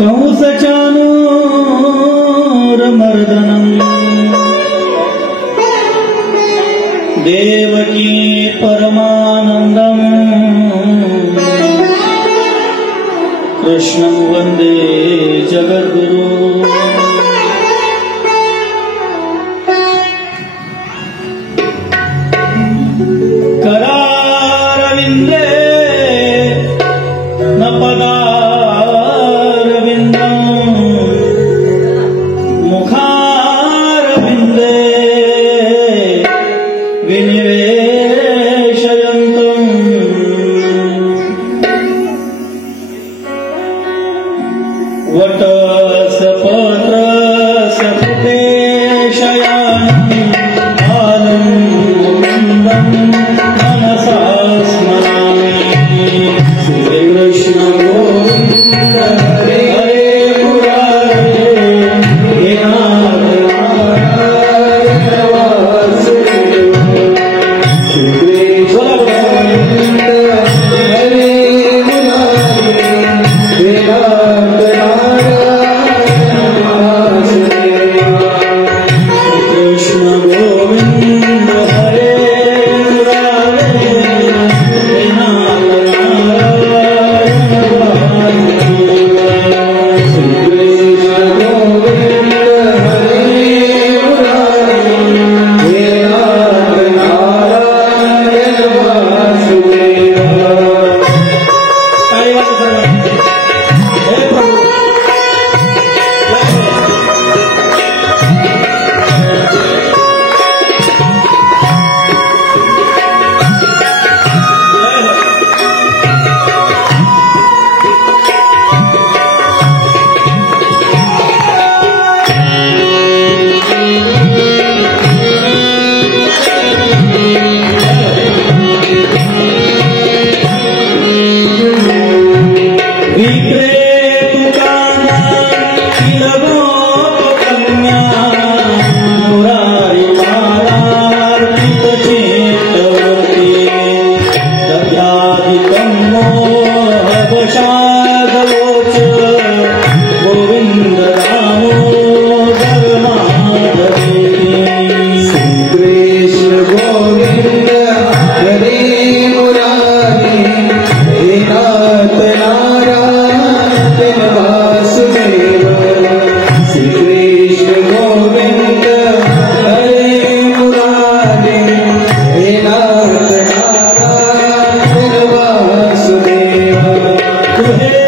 कंसचानूरमर्दनम् देवकी परमानन्दम् कृष्णं वन्दे जगद्गुरु। करारविन्दे न पदारविन्दम् मुखारविन्दे विनिवेशयन्तम् वटसपत्रसपुटे शयानम् आनन्दम् मनसा स्मरामि। श्री कृष्ण गोविन्द हरे हरे मुरारे हे नाथ नारायण वासुदेव। श्री कृष्ण गोविन्द हरे मुरारे हे नाथ नारायण वासुदेव। श्री कृष्ण गोविन्द हरे मुरारे हे नाथ नारायण वासुदेव। श्री कृष्ण गोविन्द हरे मुरारे हे नाथ नारायण वासुदेव। ताली वाजवा सर्वांनी। हे प्रभू विक्रेतुकाना किलगोपकन्या मुरारी पारार्पितचित्तवती दध्यादिकं मोहवशादवोच गोविन्द दामोदर माधवेति। श्री कृष्ण गोविन्द हरे मुरारी हे नाथ नारायण वासुदेव। श्री कृष्ण गोविन्द हरे मुरारी हे नाथ नारायण वासुदेव। गृहे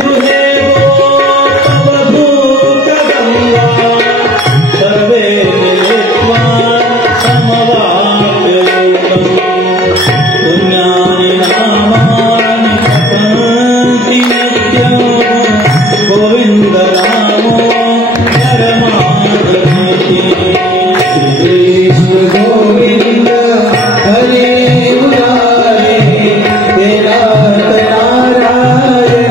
गृहे गोपवधूतगङ्गा सर्वे मिलित्वा समवाप्ययोगम् पुण्यानि नामानि पठन्ति नित्यम् गोविन्द दामोदर माधवेति। श्री कृष्ण गोविन्द हरे मुरारे हे नाथ नारायण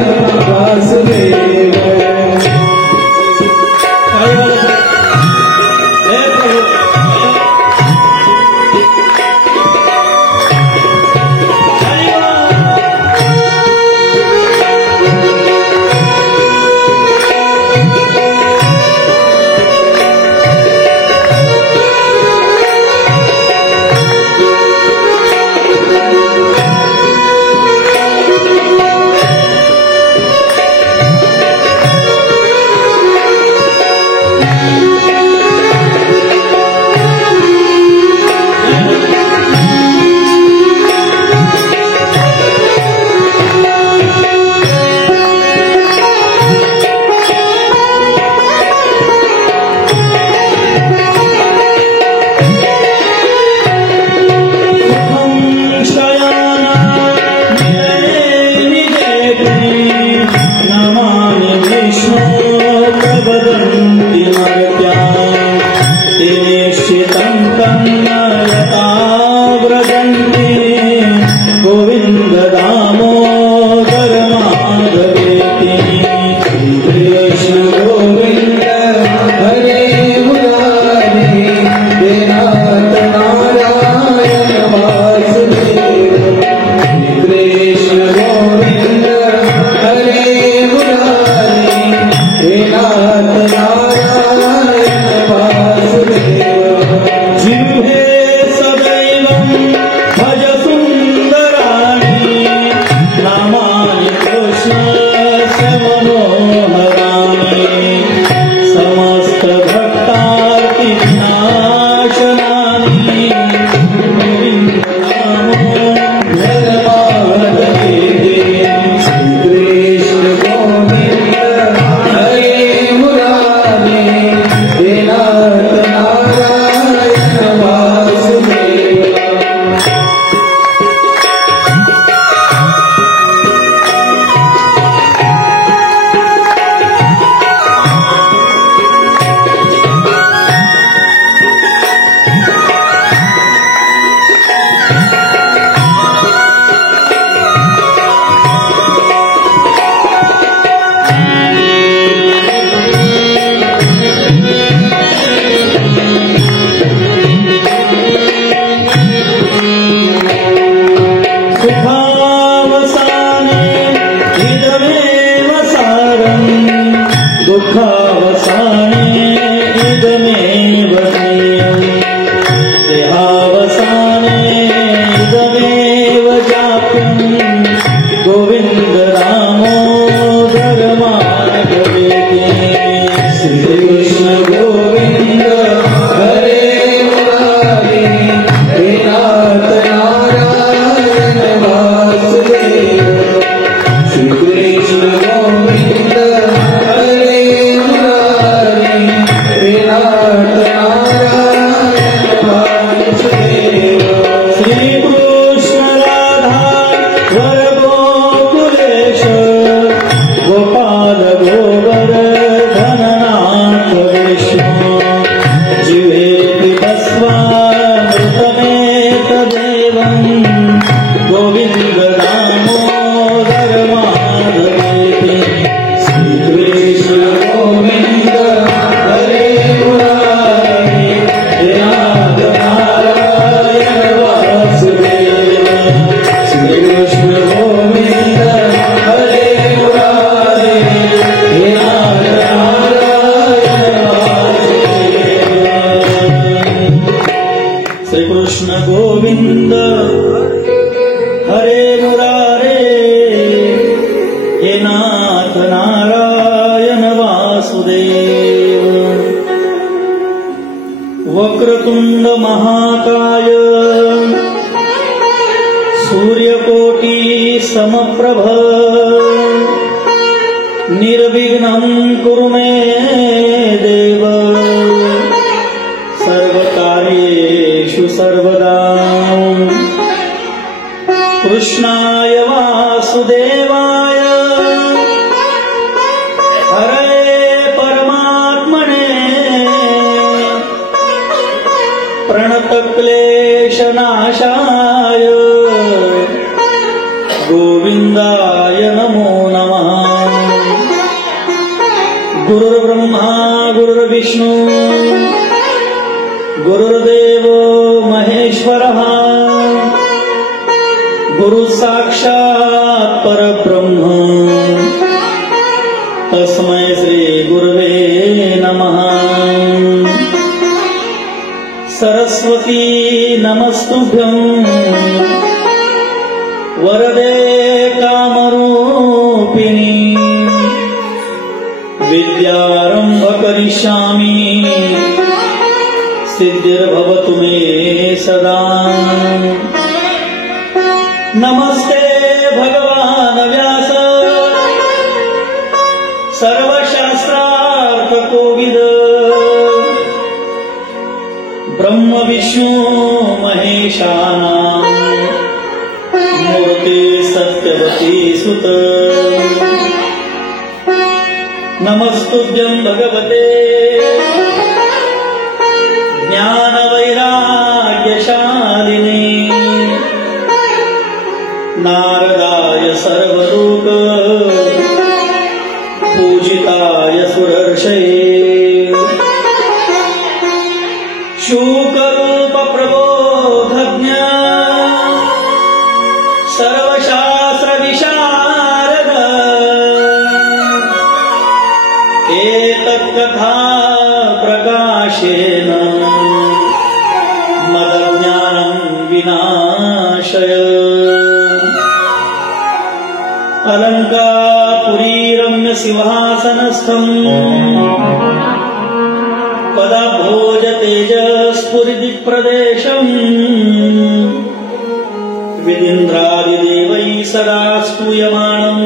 दुःखावसाने इदमेव ज्ञेयम् देहावसाने इदमेव जाप्यम् गोविन्द दामोदर माधवेति श्रीकृष्ण गोविन्द हरे मुरारी हे नाथ नारायण वासुदेव श्रीकृष्ण गोविन्द हरे मुरारी हे नाथ नारायण वासुदेव श्रीकृष्ण राधा वर गोकुलेश गोपाल गोवर्धननाथ विष्णु जीवेति बस्वामृतमेतदेवम् गोविन्द दामोदर माधवेति श्रीकृष्ण गोविन्द हरे मुरारी हे नाथ नारायण वासुदेव श्रीकृष्ण गोविन्द हरे मुरारी हे नाथ नारायण वासुदेव श्रीकृष्ण गोविन्द हरे मुरारे हे नाथ नारायण वासुदेव वक्रतुंड महाकाय सूर्यकोटि समप्रभ निर्विघ्नं कुरु मे देव सर्वकार्येषु सर्वदा कृष्णाय वासुदेवाय हरे परमात्मने प्रणतक्लेशनाशाय गोविन्दाय नमो नमः गुरुर्ब्रह्मा गुरुर्विष्णु गुरुर्देवो महेश्वरः गुरु साक्षात् परब्रह्म तस्मै श्री गुरुवे नमः सरस्वती नमस्तुभ्यं वरदे कामरूपिणी विद्यारम्भ करिष्यामि सिद्धिर्भवतु मे सदा नमस्ते भगवान व्यास सर्वशास्त्रार्थ कोविद ब्रह्म विष्णु महेशानां मूर्ति सत्यवती सुत नमस्तुभ्यं भगवते ज्ञान वैराग्यशालिने नारदाय सर्वलोक पूजिताय सुरर्षये शूकरूप प्रबोधज्ञ सर्वशास्त्र विशारद एतत्कथा प्रकाशेन मदज्ञानं विनाशय अलङ्कापुरी रम्य सिंहासनस्थम् पदाभोज तेजस्फुरिदिक्प्रदेशम् विदिन्द्रादिदेवैः सदा स्तूयमानम्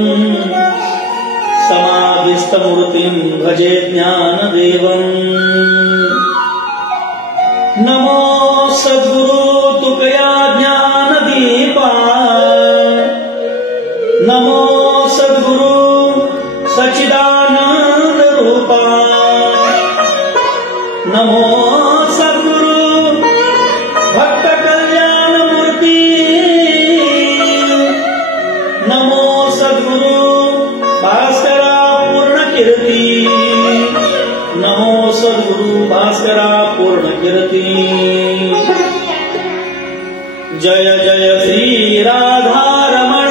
समाधिस्थमूर्तिं भजे ज्ञानदेवम् नमो सद्गुरु तुकया ज्ञानदीपा नमो सद्गुरु सच्चिदानंद रूपा नमो सद्गुरु भक्त कल्याण मूर्ति नमो सद्गुरु भास्करा पूर्ण कीर्ति नमो सद्गुरु भास्करा पूर्ण कीर्ति जय जय श्री राधा रमण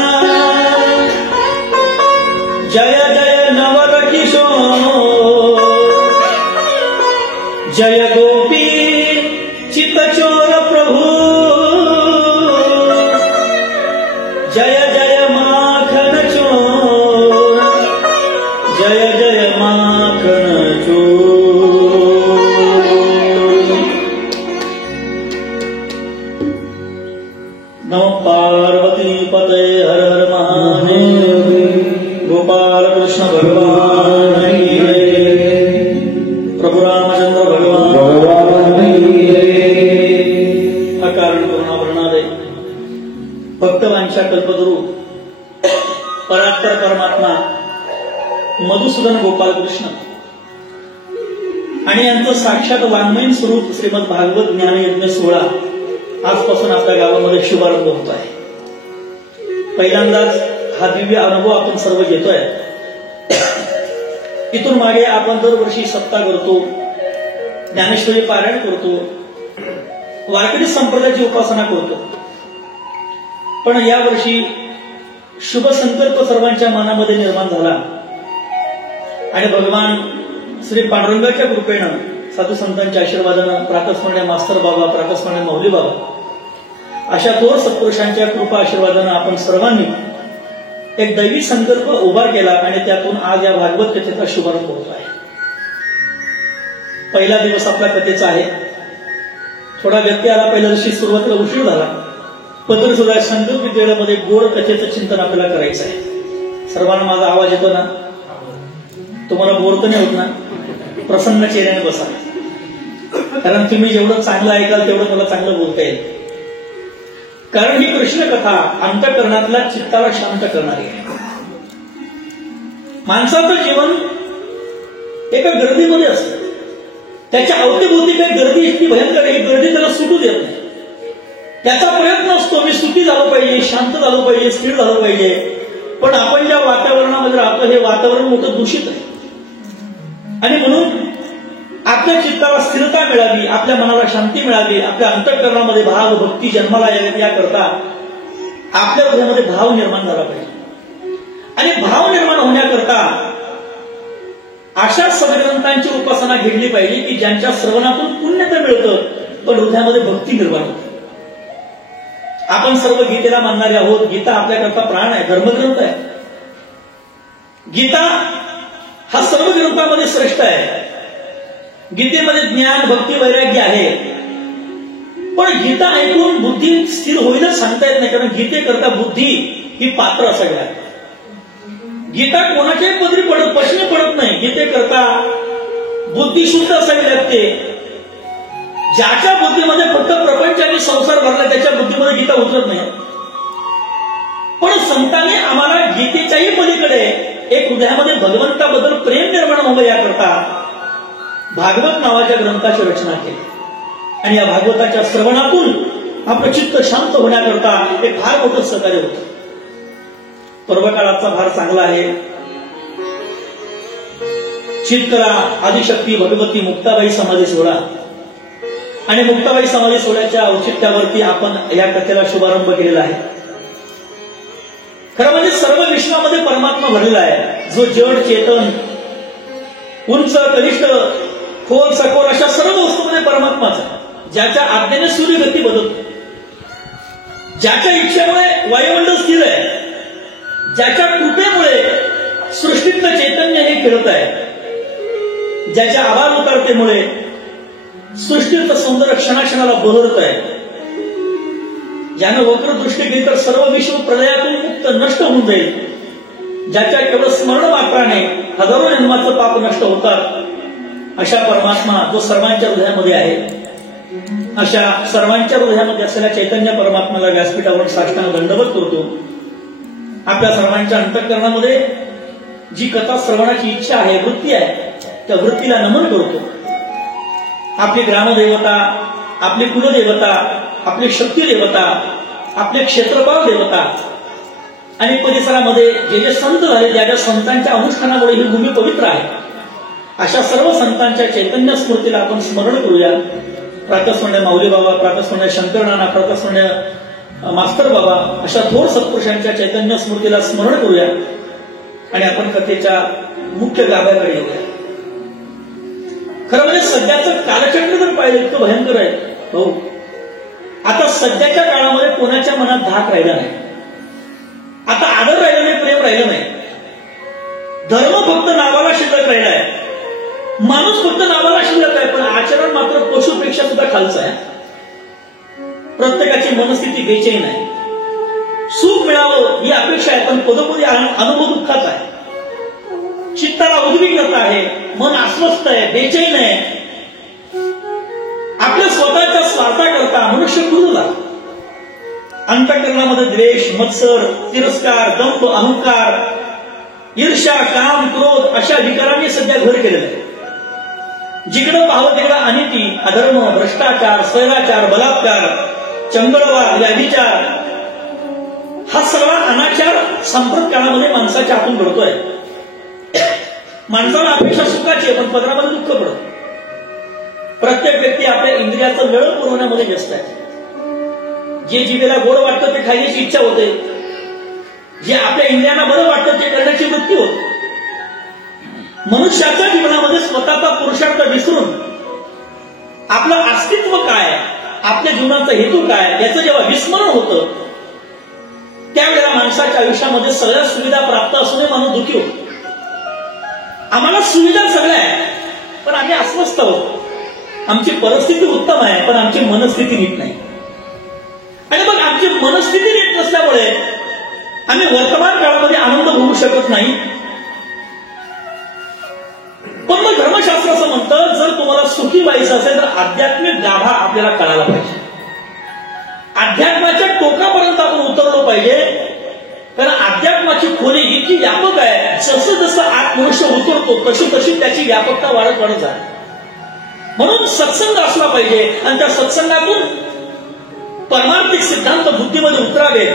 जय जय नवल किशोर जय गोपी चितचोर प्रभु, जय जय माखन चोर, जय जय माखन चोर। नमो पार्वती पते हर हर महादेव। गोपाल कृष्ण भगवान की जय। प्रभु रामचंद्र भगवान की जय। अकारण करुणावर्णादय भक्तवांच्या कल्पतरू परात्पर परमात्मा मधुसूदन गोपाल कृष्ण आणि यांचं साक्षात वाङ्मयीन स्वरूप श्रीमद भागवत ज्ञान यज्ञ 16 आजपासून आपल्या गावामध्ये शुभारंभ होत आहे. पहिल्यांदाच हा दिव्य अनुभव आपण सर्व घेतोय. इथून मागे आपण दरवर्षी सप्ताह करतो, ज्ञानेश्वरी पारायण करतो, वारकरी संप्रदायाची उपासना करतो. पण यावर्षी शुभ संकल्प सर्वांच्या मनामध्ये निर्माण झाला आणि भगवान श्री पांडुरंगाच्या कृपेनं, साधू संतांच्या आशीर्वादानं, प्रातस्मरणीय मास्तर बाबा, प्रातस्मरणीय माऊली बाबा अशा थोर सत्पुरुषांच्या कृपा आशीर्वादानं आपण सर्वांनी एक दैवी संकल्प उभा केला आणि त्यातून आज या भागवत कथेचा शुभारंभ होत आहे. पहिला दिवस आपल्या कथेचा आहे. थोडा व्यत्यय आला, पहिल्या दिवशी सुरुवातीला उशीर झाला, पण सुद्धा संकल्प विद्यालयामध्ये गोड कथेचं चिंतन आपल्याला करायचं आहे. सर्वांना माझा आवाज येतो ना? तुम्हाला बोर तर नाही होत ना? प्रसन्न चेहऱ्याने बसा, कारण तुम्ही जेवढं चांगलं ऐकाल तेवढं मला चांगलं बोलता येईल. कारण ही कृष्ण कथा अंतःकरणातल्या चित्ताला शांत करणारी आहे. माणसाचं जीवन एका गर्दीमध्ये असतं, त्याच्या अवतीभोवती काही गर्दी इतकी भयंकर आहे, गर्दी त्याला सुटू देत नाही. त्याचा प्रयत्न असतो मी सुखी झालो पाहिजे, शांत झालो पाहिजे, स्थिर झालो पाहिजे. पण आपण ज्या वातावरणामध्ये राहतो हे वातावरण मोठं दूषित आहे आणि म्हणून आपल्या चित्ताला स्थिरता मिळावी, आपल्या मनाला शांती मिळावी, आपल्या अंतःकरणामध्ये भाव भक्ती जन्माला यावी याकरता आपल्या हृदयामध्ये भाव निर्माण झाला पाहिजे. आणि भाव निर्माण होण्याकरता अशा सद्ग्रंथांची उपासना घेतली पाहिजे की ज्यांच्या श्रवणातून पुण्य तर मिळतं पण हृदयामध्ये भक्ती निर्माण होते. आपण सर्व गीतेला मानणारे आहोत. गीता आपल्याकरता प्राण आहे, धर्मग्रंथ आहे. गीता हा सर्व ग्रंथांमध्ये श्रेष्ठ आहे. गीतेमध्ये ज्ञान भक्ती वैराग्य आहे. पण गीता ऐकून बुद्धी स्थिर होईलच सांगता येत नाही, कारण गीतेकरता बुद्धी ही पात्र असावी लागते. गीता कोणाच्याही पदरी प्रश्न पडत नाही. गीतेकरता बुद्धी शुद्ध असावी लागते. ज्याच्या बुद्धीमध्ये फक्त प्रपंच आणि संसार भरला त्याच्या बुद्धीमध्ये गीता उतरत नाही. पण संतांनी आम्हाला गीतेच्याही पलीकडे एक हृदयामध्ये भगवंताबद्दल प्रेम निर्माण व्हावं याकरता भागवत नावाच्या ग्रंथाची रचना केली. आणि या भागवताच्या श्रवणातून आपलं चित्त शांत होण्याकरता हे फार मोठं सहकार्य होतं. पर्वकाळाचा फार चांगला आहे. चित्तरा आदिशक्ती भगवती मुक्ताबाई समाधी सोहळा आणि मुक्ताबाई समाधी सोहळ्याच्या औचित्यावरती आपण या कथेला शुभारंभ केलेला आहे. खरं म्हणजे सर्व विश्वामध्ये परमात्मा भरलेला आहे. जो जड चेतन उंच कनिष्ठ खोल सखोल अशा सर्व वस्तूंमध्ये परमात्माचा, ज्याच्या आज्ञेने सूर्य गती बदलतो, ज्याच्या इच्छेमुळे वायुमंडल स्थिर आहे, ज्याच्या कृपेमुळे सृष्टीतलं चैतन्य हे खेळत आहे, ज्याच्या आभार उतारतेमुळे सृष्टीचं सौंदर्य क्षणाक्षणाला बहरत आहे, ज्यानं वक्र दृष्टी घेतली तर सर्व विश्व प्रलयातून मुक्त नष्ट होऊन जाईल, ज्याच्या केवळ स्मरण मात्राने हजारो जन्माचं पाप नष्ट होतात, अशा परमात्मा जो सर्वांच्या हृदयामध्ये आहे, अशा सर्वांच्या हृदयामध्ये असलेल्या चैतन्य परमात्म्याला व्यासपीठावरून साष्टांग दंडवत करतो. आपल्या सर्वांच्या अंतःकरणामध्ये जी कथा श्रवणाची इच्छा आहे, वृत्ती आहे, त्या वृत्तीला नमन करतो. आपली ग्रामदेवता, आपली कुलदेवता, आपली शक्ती देवता, आपले क्षेत्रपाल देवता आणि परिसरामध्ये जे जे संत झाले, ज्या ज्या संतांच्या अनुष्ठानामुळे ही भूमी पवित्र आहे, अशा सर्व संतांच्या चैतन्य स्मृतीला आपण स्मरण करूया. प्रातस्मरणीय माऊली बाबा, प्रातस्मरणीय शंकर नाना, प्रातस्मरणीय मास्तर बाबा अशा थोर सत्पुरुषांच्या चैतन्य स्मृतीला स्मरण करूया आणि आपण कथेच्या मुख्य गाभ्याकडे येऊया. खरं म्हणजे सध्याचं कालचक्र जर पाहिलं इतकं भयंकर आहे हो. आता सध्याच्या काळामध्ये कोणाच्या मनात धाक राहिला नाही, आता आदर राहिला नाही, प्रेम राहिलं नाही. धर्म फक्त नावाला शिल्लक राहिला आहे, माणूस फक्त नावाला शिल्लक आहे, पण आचरण मात्र पशुपेक्षा सुद्धा खालचं आहे. प्रत्येकाची मनस्थिती बेचैन आहे, सुख मिळावं ही अपेक्षा आहे, पण पदोपदी अनुभव दुःखाचा आहे. चित्ताला उद्विग्नता आहे, मन अस्वस्थ आहे, बेचैन आहे. आपल्या स्वतःच्या स्वार्थाकरता मनुष्य क्रूर आहे. अंतःकरणामध्ये द्वेष, मत्सर, तिरस्कार, दंभ, अहंकार, ईर्ष्या, काम, क्रोध अशा विकारांनी सध्या घर केलेलं आहे. जिकडं पाहावं तिकडं अनिती, अधर्म, भ्रष्टाचार, स्वैराचार, बलात्कार, चंगळवाद, व्याभिचार हा सगळा अनाचार सांप्रत काळामध्ये माणसाच्या हातून घडतोय. माणसाला अपेक्षा सुखाची आहे, पण पदरामध्ये दुःख पडत. प्रत्येक व्यक्ती आपल्या इंद्रियाचं वेळ पुरवण्यामध्ये व्यस्त आहे. जे जिभेला गोड वाटतं ते खाण्याची इच्छा होते, जे आपल्या इंद्रियांना बरं वाटतं ते करण्याची वृत्ती होते. मनुष्याच्या जीवनामध्ये स्वतःचा पुरुषार्थ विसरून आपलं अस्तित्व काय, आपल्या जीवनाचा हेतू काय याचं जेव्हा विस्मरण होतं, त्यावेळेला माणसाच्या आयुष्यामध्ये सगळ्या सुविधा प्राप्त असूनही माणूस दुःखी होतो. आम्हाला सुविधा सगळ्या आहेत, पण आम्ही अस्वस्थ आहोत. आमची परिस्थिती उत्तम आहे, पण आमची मनस्थिती नीट नाही. आणि मग आमची मनस्थिती नीट नसल्यामुळे आम्ही वर्तमान काळामध्ये आनंद भोगू शकत नाही. पण मग धर्मशास्त्र असं म्हणतं, जर तुम्हाला सुखी व्हायचं असेल तर आध्यात्मिक गाभा आपल्याला कळायला पाहिजे. अध्यात्माच्या टोकापर्यंत आपण उतरलो पाहिजे, कारण अध्यात्माची खोली इतकी व्यापक आहे. जसं जसं आत मनुष्य उतरतो तशी तशी त्याची व्यापकता वाढत वाढत जाते. म्हणून सत्संग असला पाहिजे, आणि त्या सत्संगातून परमार्थिक सिद्धांत बुद्धीमध्ये उतरावे.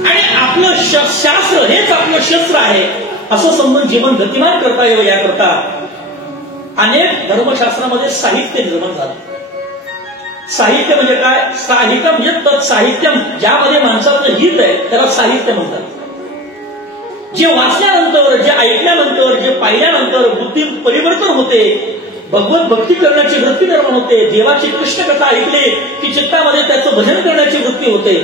आणि आपलं शास्त्र हेच आपलं शस्त्र आहे असं समजून जीवन गतिमान करता यावं याकरता अनेक धर्मशास्त्रामध्ये साहित्य निर्माण झालं. साहित्य म्हणजे काय? साहित्य म्हणजे तत्साहित्यम, ज्यामध्ये माणसाचं हित आहे त्याला साहित्य म्हणतात. जे वाचल्यानंतर, जे ऐकल्यानंतर, जे पाहिल्यानंतर बुद्धी परिवर्तन होते, भगवत भक्ती करण्याची वृत्ती निर्माण होते, देवाची कृष्ण कथा ऐकली की चित्तामध्ये त्याचं भजन करण्याची वृत्ती होते.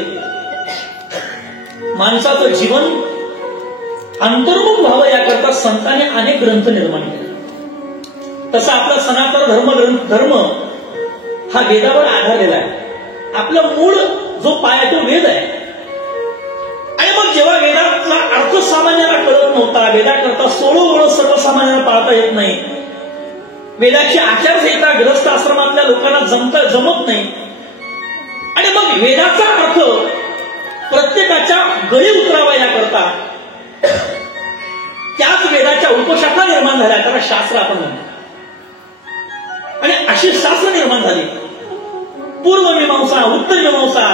माणसाचं जीवन अंतर्मुख व्हावं याकरता संतांनी अनेक ग्रंथ निर्माण केले. तसा आपला सनातन धर्म हा वेदावर आधारलेला आहे. आपला मूळ जो पाय तो वेद आहे. आणि मग जेव्हा वेदातला अर्थ सामान्याला कळत नव्हता, वेदाकरता 16 ओळ सर्वसामान्यांना पाळता येत नाही, वेदाची आचारसंहिता गृहस्थ आश्रमातल्या लोकांना जमत नाही, आणि मग वेदाचा अर्थ प्रत्येकाच्या गळी उतरावा याकरता त्याच वेदाच्या उपशाखा निर्माण झाल्या, त्याला शास्त्र आपण म्हणतो. आणि अशी शास्त्र निर्माण झाली. पूर्वमीमांसा, उत्तरमीमांसा,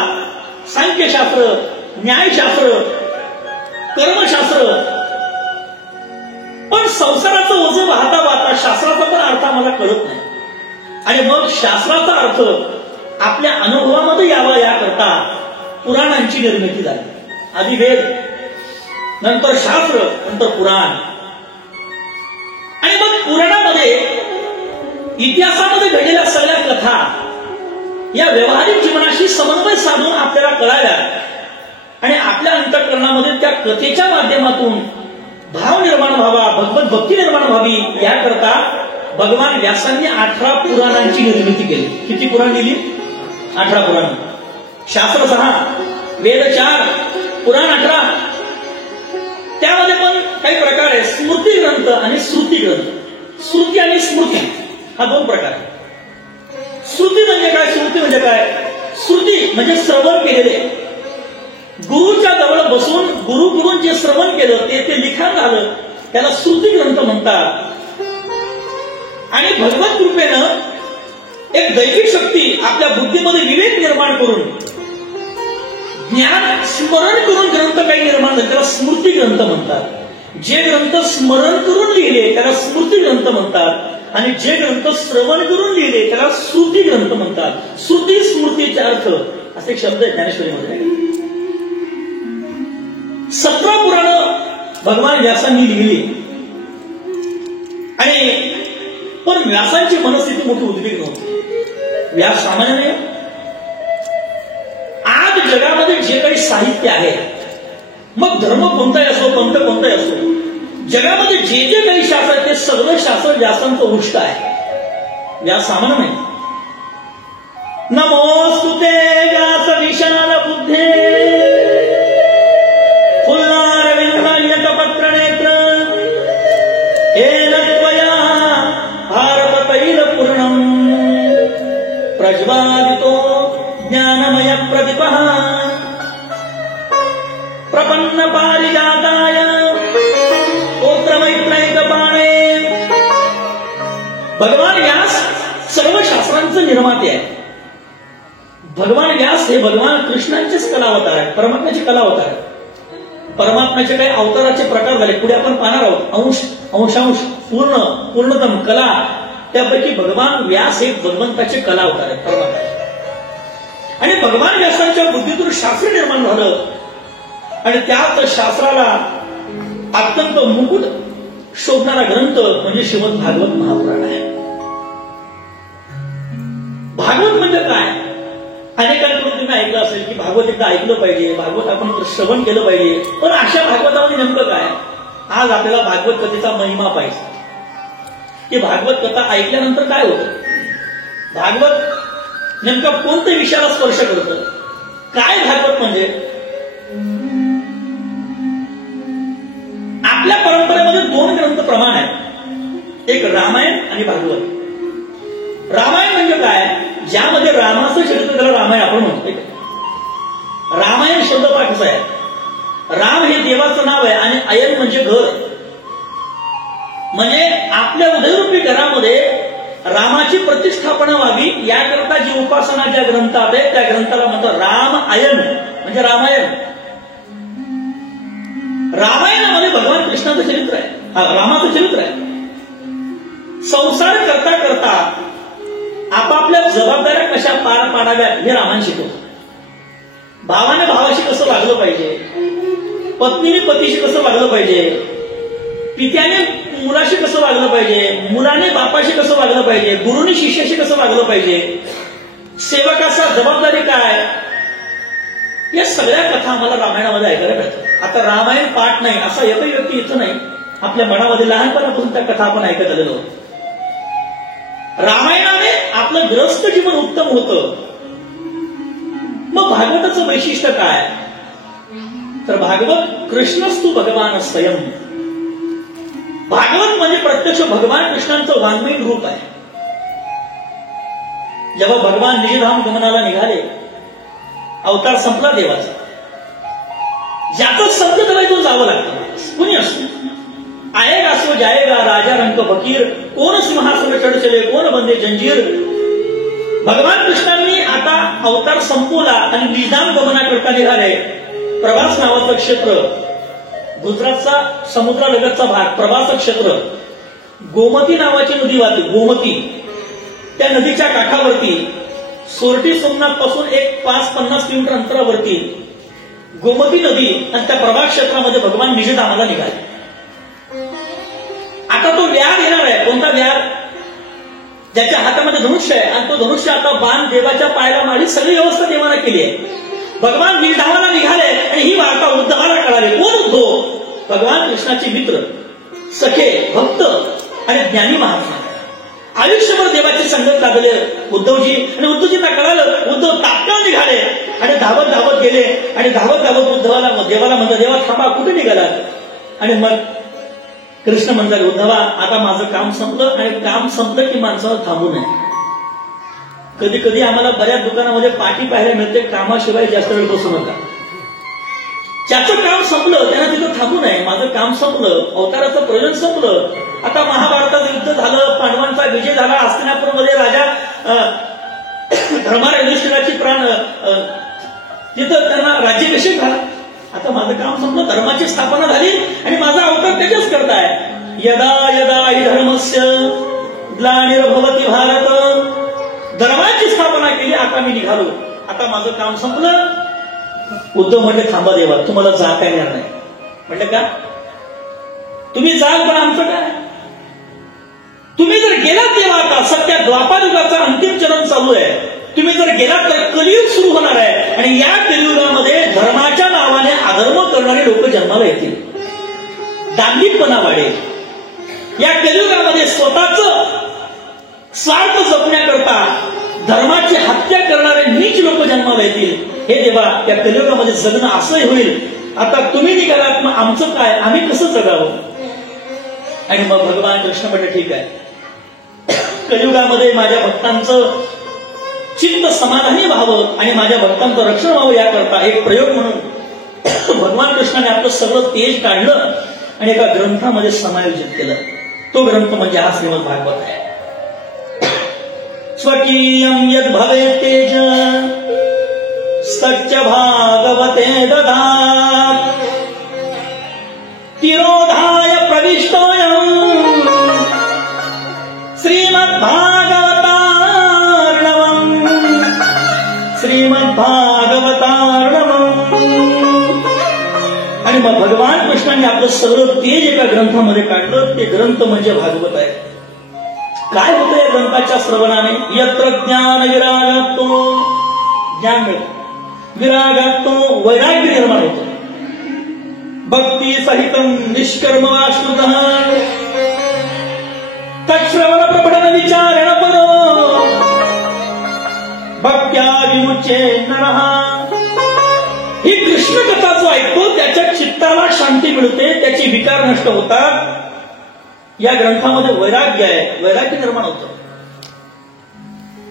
सांख्यशास्त्र, न्यायशास्त्र, कर्मशास्त्र. पण संसाराचं ओझं वाहता वाहता शास्त्राचा पण अर्थ आम्हाला कळत नाही. आणि मग शास्त्राचा अर्थ आपल्या अनुभवामध्ये यावा याकरता पुराणांची निर्मिती झाली. आधी वेद, नंतर शास्त्र, नंतर पुराण. आणि मग पुराणामध्ये इतिहासामध्ये घडलेल्या सगळ्या कथा या व्यवहारिक जीवनाशी समन्वय साधून आपल्याला कळाव्या, आणि आपल्या अंतःकरणामध्ये त्या कथेच्या माध्यमातून भाव निर्माण व्हावा, भगवत भक्ती निर्माण व्हावी याकरता भगवान व्यासांनी 18 पुराणांची निर्मिती केली. किती पुराण दिली? 18 पुराण. शास्त्र 6, वेद 4, पुराण 18. त्यामध्ये पण काही प्रकार आहे, स्मृती ग्रंथ आणि श्रुती ग्रंथ. श्रुती आणि स्मृती हा 2 प्रकार आहे. श्रुती म्हणजे काय, स्मृती म्हणजे काय? श्रुती म्हणजे श्रवण केलेले, गुरुच्या जवळ बसून गुरुकडून जे श्रवण केलं ते लिखाण झालं, त्याला श्रुती ग्रंथ म्हणतात. आणि भगवत कृपेनं एक दैवी शक्ती आपल्या बुद्धीमध्ये विवेक निर्माण करून ज्ञान स्मरण करून ग्रंथ काही निर्माण झाले, त्याला स्मृती ग्रंथ म्हणतात. जे ग्रंथ स्मरण करून लिहिले त्याला स्मृती ग्रंथ म्हणतात, आणि जे ग्रंथ श्रवण करून लिहिले त्याला श्रुती ग्रंथ म्हणतात. श्रुती स्मृतीचे अर्थ असे शब्द आहेत ज्ञानेश्वरीमध्ये. 17 पुराण भगवान व्यासांनी लिहिली, आणि पण व्यासांची मनस्थिती मोठी उद्विग्न होती. व्यास सामान्य नाही. आज जगामध्ये जे काही साहित्य आहे, मग धर्म कोणताही असो, पंथ कोणताही असो, जगामध्ये जे जे काही शास्त्र आहे ते सगळं शास्त्र व्यासांचं उष्ट आहे. व्यास सामान्य नाही. नमोस्तुते व्यास विशाल बुद्धे फुल्लारविंदयकपत्र नेत्र येन त्वया भारततैलपूर्णम् प्रज्वालितो ज्ञानमय प्रदीपः प्रपन्न पारिजाताय स्तोत्रमैत्रैकपाणे. भगवान व्यास सर्व शास्त्रांचं निर्माते आहे. भगवान व्यास हे भगवान कृष्णांचेच कलावतार आहेत, परमात्म्याचे कलावतार आहेत. परमात्म्याचे काही अवताराचे प्रकार झाले, पुढे आपण पाहणार आहोत. अंश, अंशांश, पूर्णतम, कला, त्यापैकी भगवान व्यास हे भगवंताचे कलावतार आहेत, परमात्म्याचे. आणि भगवान व्यासांच्या बुद्धीतून शास्त्र निर्माण झालं आणि त्यात शास्त्राला अत्यंत मुकुट शोभणारा ग्रंथ म्हणजे श्रीमद भागवत महापुराण आहे. भागवत म्हणजे काय? अनेकांकडून तुम्ही ऐकलं असेल की भागवत एकदा ऐकलं पाहिजे, भागवत आपण श्रवण केलं पाहिजे. पण अशा भागवतामध्ये नेमकं काय? आज आपल्याला भागवत कथेचा महिमा पाहिजे की भागवत कथा ऐकल्यानंतर काय होतं, भागवत नेमका कोणत्या विषयाला स्पर्श करतं, काय भागवत म्हणजे. आपल्या परंपरेमध्ये 2 ग्रंथ प्रमाण आहेत, एक रामायण आणि भागवत. रामायण म्हणजे काय? ज्यामध्ये रामाचं चरित्र, त्याला रामायण आपण म्हणतो. रामायण शब्दपाठ कसा आहे? राम हे देवाचं नाव आहे आणि अयन म्हणजे घर. म्हणजे आपल्या उदयरूपी घरामध्ये रामाची प्रतिष्ठापना व्हावी याकरता जी उपासना ज्या ग्रंथात आहे त्या ग्रंथाला म्हणतात राम अयन म्हणजे रामायण. रामायणामध्ये भगवान कृष्णाचं चरित्र आहे, रामाचं चरित्र आहे. संसार करता करता आपापल्या जबाबदाऱ्या कशा पार पाडाव्यात हे रामायण शिकवतं. भावाने भावाशी कसं वागलं पाहिजे, पत्नीने पतीशी कसं वागलं पाहिजे, पित्याने मुलाशी कसं वागलं पाहिजे, मुलाने बापाशी कसं वागलं पाहिजे, गुरुने शिष्याशी कसं वागलं पाहिजे, सेवकाचा जबाबदारी काय, या सगळ्या कथा आम्हाला रामायणामध्ये ऐकायला मिळतात. आता रामायण पाठ नाही असा एकही व्यक्ती इथं नाही, आपल्या मनामध्ये लहानपणापासून त्या कथा आपण ऐकत आलेलो आहोत. रामायणाने आपलं ग्रस्त जीवन उत्तम होतं. मग भागवताचं वैशिष्ट्य काय? तर भागवत कृष्णस्तु भगवान स्वयं. भागवत म्हणजे प्रत्यक्ष भगवान कृष्णांचं वाङ्मयीन रूप आहे. जेव्हा भगवान निजधाम गमनाला निघाले, अवतार संपला देवाचा, ज्याचं संत त्याला इथून जावं लागतं. कुणी असतो, आएगा सो जाएगा राजा रंग फकीर, कोण सिंहासन चढ चले कोण बंदे जंजीर. भगवान कृष्णांनी आता अवतार संपवला आणि निजधाम गमनाकरता निघाले. प्रभास नावाचं क्षेत्र, गुजरातचा समुद्रालगतचा भाग, प्रभास क्षेत्र. गोमती नावाची नदी वाहते, गोमती. त्या नदीच्या काठावरती सोरटी सोमनाथ पासून एक 5-50 किलोमीटर अंतरावरती गोमती नदी आणि त्या प्रभास क्षेत्रामध्ये भगवान निजधामाला निघाले. आता तो व्याध येणार आहे. कोणता व्याध? ज्याच्या हातामध्ये धनुष्य आहे आणि तो धनुष्य आता बाण देवाच्या पायाला मारली. सगळी व्यवस्था देवाला केली आहे. भगवान निजधामाला निघाले आणि ही वार्ता उद्धवाला कळाली. कोण उद्धव? भगवान कृष्णाचे मित्र, सखे, भक्त आणि ज्ञानी महात्मा. आयुष्यभर देवाची संगत लागले उद्धवजी. आणि उद्धवजींना कळालं. उद्धव तात्काळ निघाले आणि धावत धावत गेले आणि धावत धावत उद्धवाला देवाला म्हणतात, देवा थांबा, कुठे निघाला? आणि मग कृष्ण म्हणतात, उद्धवा आता माझं काम संपलं आणि काम संपलं की माणसाला थांबू नये. कधी कधी आम्हाला बऱ्याच दुकानामध्ये पाठी पाहायला मिळते, कामाशिवाय जास्त वेळ बसू नका. ज्याचं काम संपलं त्यांना तिथं थांबू नये. माझं काम संपलं, अवताराचं प्रयोजन संपलं. आता महाभारताचं युद्ध झालं, पांडवांचा विजय झाला, हस्तिनापूरमध्ये राजा धर्मारा युधिष्ठिराची प्राण तिथं त्यांना राज्याभिषेक झाला. आता माझं काम संपलं, धर्माची स्थापना झाली आणि माझा अवतार त्याच्याच करताय. यदा यदा हि धर्मस्य ग्लानिर्भवति भारत. धर्माची स्थापना केली, आता मी निघालो, आता माझं काम संपलं. उद्धव म्हणले, थांबा देवा, तुम्हाला जाता येणार नाही. म्हटलं का? तुम्ही जाल पण आमचं काय? तुम्ही जर गेलात तेव्हा आता सध्या द्वापारयुगाचा अंतिम चरण चालू आहे, तुम्ही जर गेलात तर कलियुग सुरू होणार आहे आणि या कलियुगामध्ये धर्माच्या नावाने अधर्म करणारे लोक जन्माला येतील, दांभिकपणा वाढेल. या कलियुगामध्ये स्वतःच स्वार्थ जपण्याकरता धर्माची हत्या करणारे नीच लोक जन्माला येतील. हे देवा, या कलियुगामध्ये जगणं असंही होईल. आता तुम्ही निघालात, मग आमचं काय, आम्ही कसं जगावं? आणि मग भगवान कृष्ण म्हटलं ठीक आहे, कलियुगामध्ये माझ्या भक्तांचं चित्त समाधानी व्हावं आणि माझ्या भक्तांचं रक्षण व्हावं याकरता एक प्रयोग म्हणून भगवान कृष्णाने आपलं सगळं तेज काढलं आणि एका ग्रंथामध्ये समायोजित केलं. तो ग्रंथ म्हणजे हा श्रीमद भागवत आहे. स्वकीयं यद् भवेत् तेज सच्च भागवते ददात् तिरोधाय प्रविष्टोऽयम् श्रीमद्भागवतार्णवम् आणि मग भगवान कृष्णाने आपलं सगळं तेज एका ग्रंथामध्ये काढलं. ते ग्रंथ म्हणजे भागवत आहे. काय होतं या ग्रंथाच्या श्रवणाने? यत्र ज्ञान विरागातो, ज्ञान मिळतं, विरागातो वैराग्य निर्माण होतं. भक्ती सहितं निष्कर्म वाश्रुतः तच्छ्रवण प्रपठन विचारण परो भक्त्या विमुच्ये नरः. ही कृष्ण कथा जो ऐकतो त्याच्या चित्ताला शांती मिळते, त्याचे विकार नष्ट होतात. या ग्रंथामध्ये वैराग्य आहे, वैराग्य निर्माण होतं.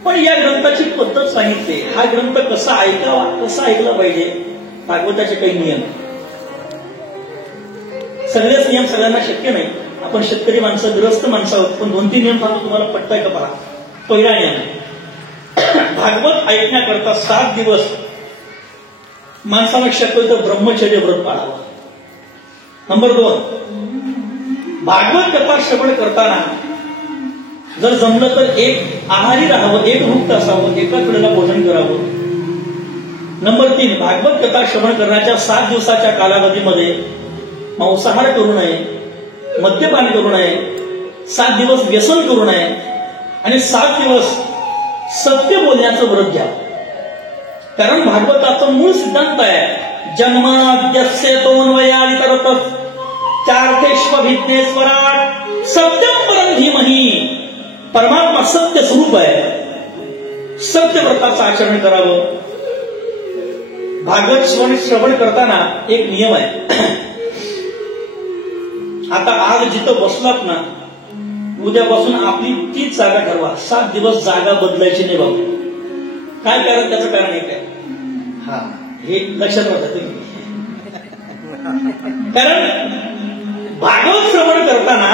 पण या ग्रंथाची पद्धत सांगितली. हा ग्रंथ कसा ऐकावा, कसा ऐकला पाहिजे, भागवताचे काही नियम. सगळेच नियम सगळ्यांना शक्य नाही. आपण शेतकरी माणसं, गृहस्थ माणसं आहोत, पण 2-3 नियम सांगतो, तुम्हाला पटताय का पहा. पहिला नियम, भागवत ऐकण्याकरता 7 दिवस माणसानं शक्यतो ब्रह्मचर्य व्रत पाळावं. नंबर 2, भागवत कथा श्रवण करताना जर जमलं तर एक आहारी राहावं, एक भुक्त असावं, एकाच वेळेला भोजन करावं. नंबर 3, भागवत कथा श्रवण करण्याच्या 7 दिवसाच्या कालावधीमध्ये मांसाहार करू नये, मद्यपान करू नये, 7 दिवस व्यसन करू नये आणि 7 दिवस सत्य बोलण्याचं व्रत घ्या. कारण भागवताचा मूळ सिद्धांत आहे जन्माद्यस्य तोन्वयादितरतः चार्थेष्वभिज्ञेश्वराट सत्यम परम धीमहि. परमात्मा सत्य स्वरूप आहे, सत्यव्रताचं आचरण करावं. भागवत श्रवण करताना एक नियम आहे. आता आज जिथं बसलात ना, उद्यापासून आपली तीच जागा ठरवा. 7 दिवस जागा बदलायची नाही बाबू. काय कारण? त्याचं कारण एक आहे, हा हे लक्षात राहतं तुम्ही. कारण भागवत श्रवण करताना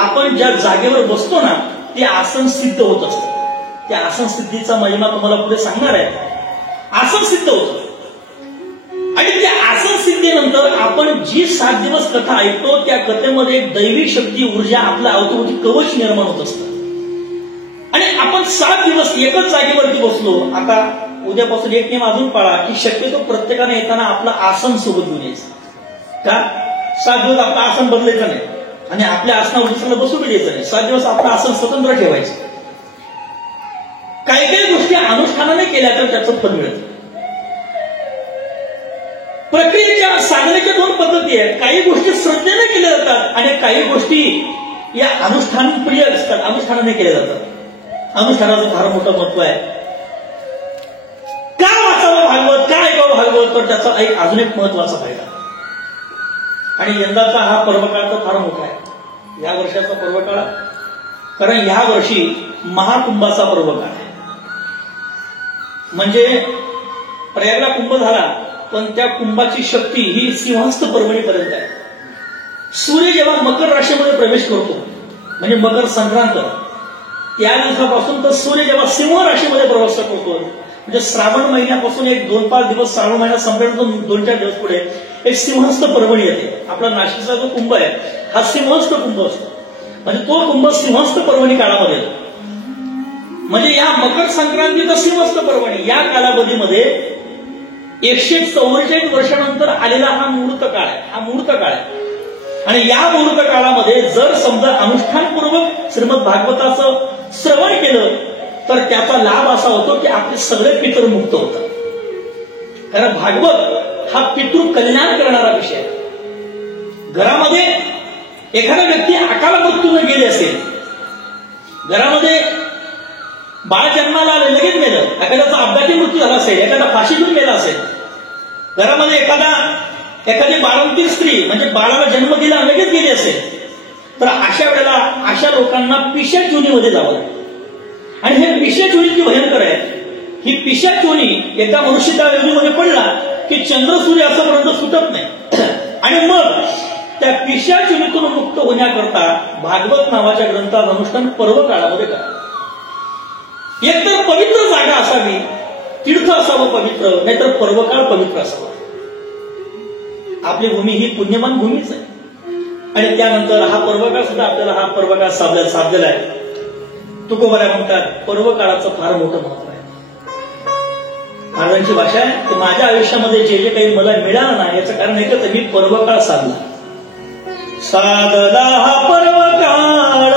आपण ज्या जागेवर बसतो ना, ते आसन सिद्ध होत असतं. त्या आसन सिद्धीचा महिमा तुम्हाला पुढे सांगणार आहे. आसन सिद्ध होतं आणि त्या आसन सिद्धीनंतर आपण जी 7 दिवस कथा ऐकतो त्या कथेमध्ये एक दैवी शक्ती, ऊर्जा, आपल्या अवतीभोवती कवच निर्माण होत असतं. आणि आपण 7 दिवस एकच जागेवरती बसलो. आता उद्यापासून एक नियम अजून पाळा की शक्यतो प्रत्येकाने येताना आपलं आसन सोबत घेऊन यायचं. का? 7 दिवस आपलं आसन बदलायचं नाही आणि आपल्या आसनावर दुसऱ्याला बसू द्यायचं नाही. 7 दिवस आपलं आसन स्वतंत्र ठेवायचं. काही काही गोष्टी अनुष्ठानाने केल्या तर त्याचं फल मिळतं. प्रक्रियेच्या साधनेच्या 2 पद्धती आहेत. काही गोष्टी श्रद्धेने केल्या जातात आणि काही गोष्टी या अनुष्ठानप्रिय असतात, अनुष्ठानाने केल्या जातात. अनुष्ठानाचं फार मोठं महत्व आहे. का वाचावं भागवत, का ऐकावं भागवत, तर त्याचा अजून एक महत्वाचा फायदा. आणि यंदाचा हा पर्वकाळ तर फार मोठा आहे, या वर्षाचा पर्वकाळ. कारण ह्या वर्षी महाकुंभाचा पर्वकाळ आहे. म्हणजे प्रयागला कुंभ झाला, पण त्या कुंभाची शक्ती ही सिंहस्थ पर्वणीपर्यंत आहे. सूर्य जेव्हा मकर राशीमध्ये प्रवेश करतो, म्हणजे मकर संक्रांत, त्या दिवसापासून तर सूर्य जेव्हा सिंह राशीमध्ये प्रवेश करतो, म्हणजे श्रावण महिन्यापासून एक 2-5 दिवस, श्रावण महिना संपल्यानंतर 2-4 दिवस पुढे एक सिंहस्थ पर्वणी येते. आपला नाशिकचा जो कुंभ आहे हा सिंहस्थ कुंभ असतो. म्हणजे तो कुंभ सिंहस्थ पर्वणी काळामध्ये येतो. म्हणजे या मकर संक्रांती तर सिंहस्थ पर्वणी या कालावधीमध्ये 144 वर्षानंतर आलेला हा मुहूर्त काळ आहे. हा मुहूर्त काळ आहे. आणि या मूर्ख काळामध्ये जर समजा अनुष्ठानपूर्वक श्रीमद भागवताचं श्रवण केलं तर त्याचा लाभ असा होतो की आपले सगळे पितर मुक्त होतात. कारण भागवत हा पितृ कल्याण करणारा विषय आहे. घरामध्ये एखादा व्यक्ती अकाल मृत्यूने गेले असेल, घरामध्ये बाळ जन्माला आले लगेच मेलं, एखाद्याचा अपघाती मृत्यू झाला असेल, एखादा फाशी घेऊन मेला असेल, घरामध्ये एखादी बाळंतीण स्त्री म्हणजे बाळाला जन्म दिला लगेच गेली असेल, तर अशा वेळेला अशा लोकांना पिशाच योनीमध्ये जावं. आणि हे पिशाच योनी जी भयंकर आहे, ही पिशाच योनी एकदा मनुष्य त्या योनीमध्ये पडला की चंद्र सूर्य असापर्यंत सुटत नाही. आणि मग त्या पिशाच योनीतून मुक्त होण्याकरता भागवत नावाच्या ग्रंथात अनुष्ठान पर्व काळामध्ये करा. एकतर पवित्र जागा असावी, तीर्थ असावं पवित्र, नाहीतर पर्वकाळ पवित्र असावा. आपली भूमी ही पुण्यमान भूमीच आहे. आणि त्यानंतर हा पर्वकाळ सुद्धा आपल्याला हा पर्वकाळ साधलेला आहे. तुकोबाला म्हणतात पर्वकाळाचं फार मोठं महत्व आहे. महाराजांची भाषा आहे की माझ्या आयुष्यामध्ये जे जे काही मला मिळालं नाही याचं कारण एकच आहे, मी पर्वकाळ साधला. साधला हा पर्वकाळ,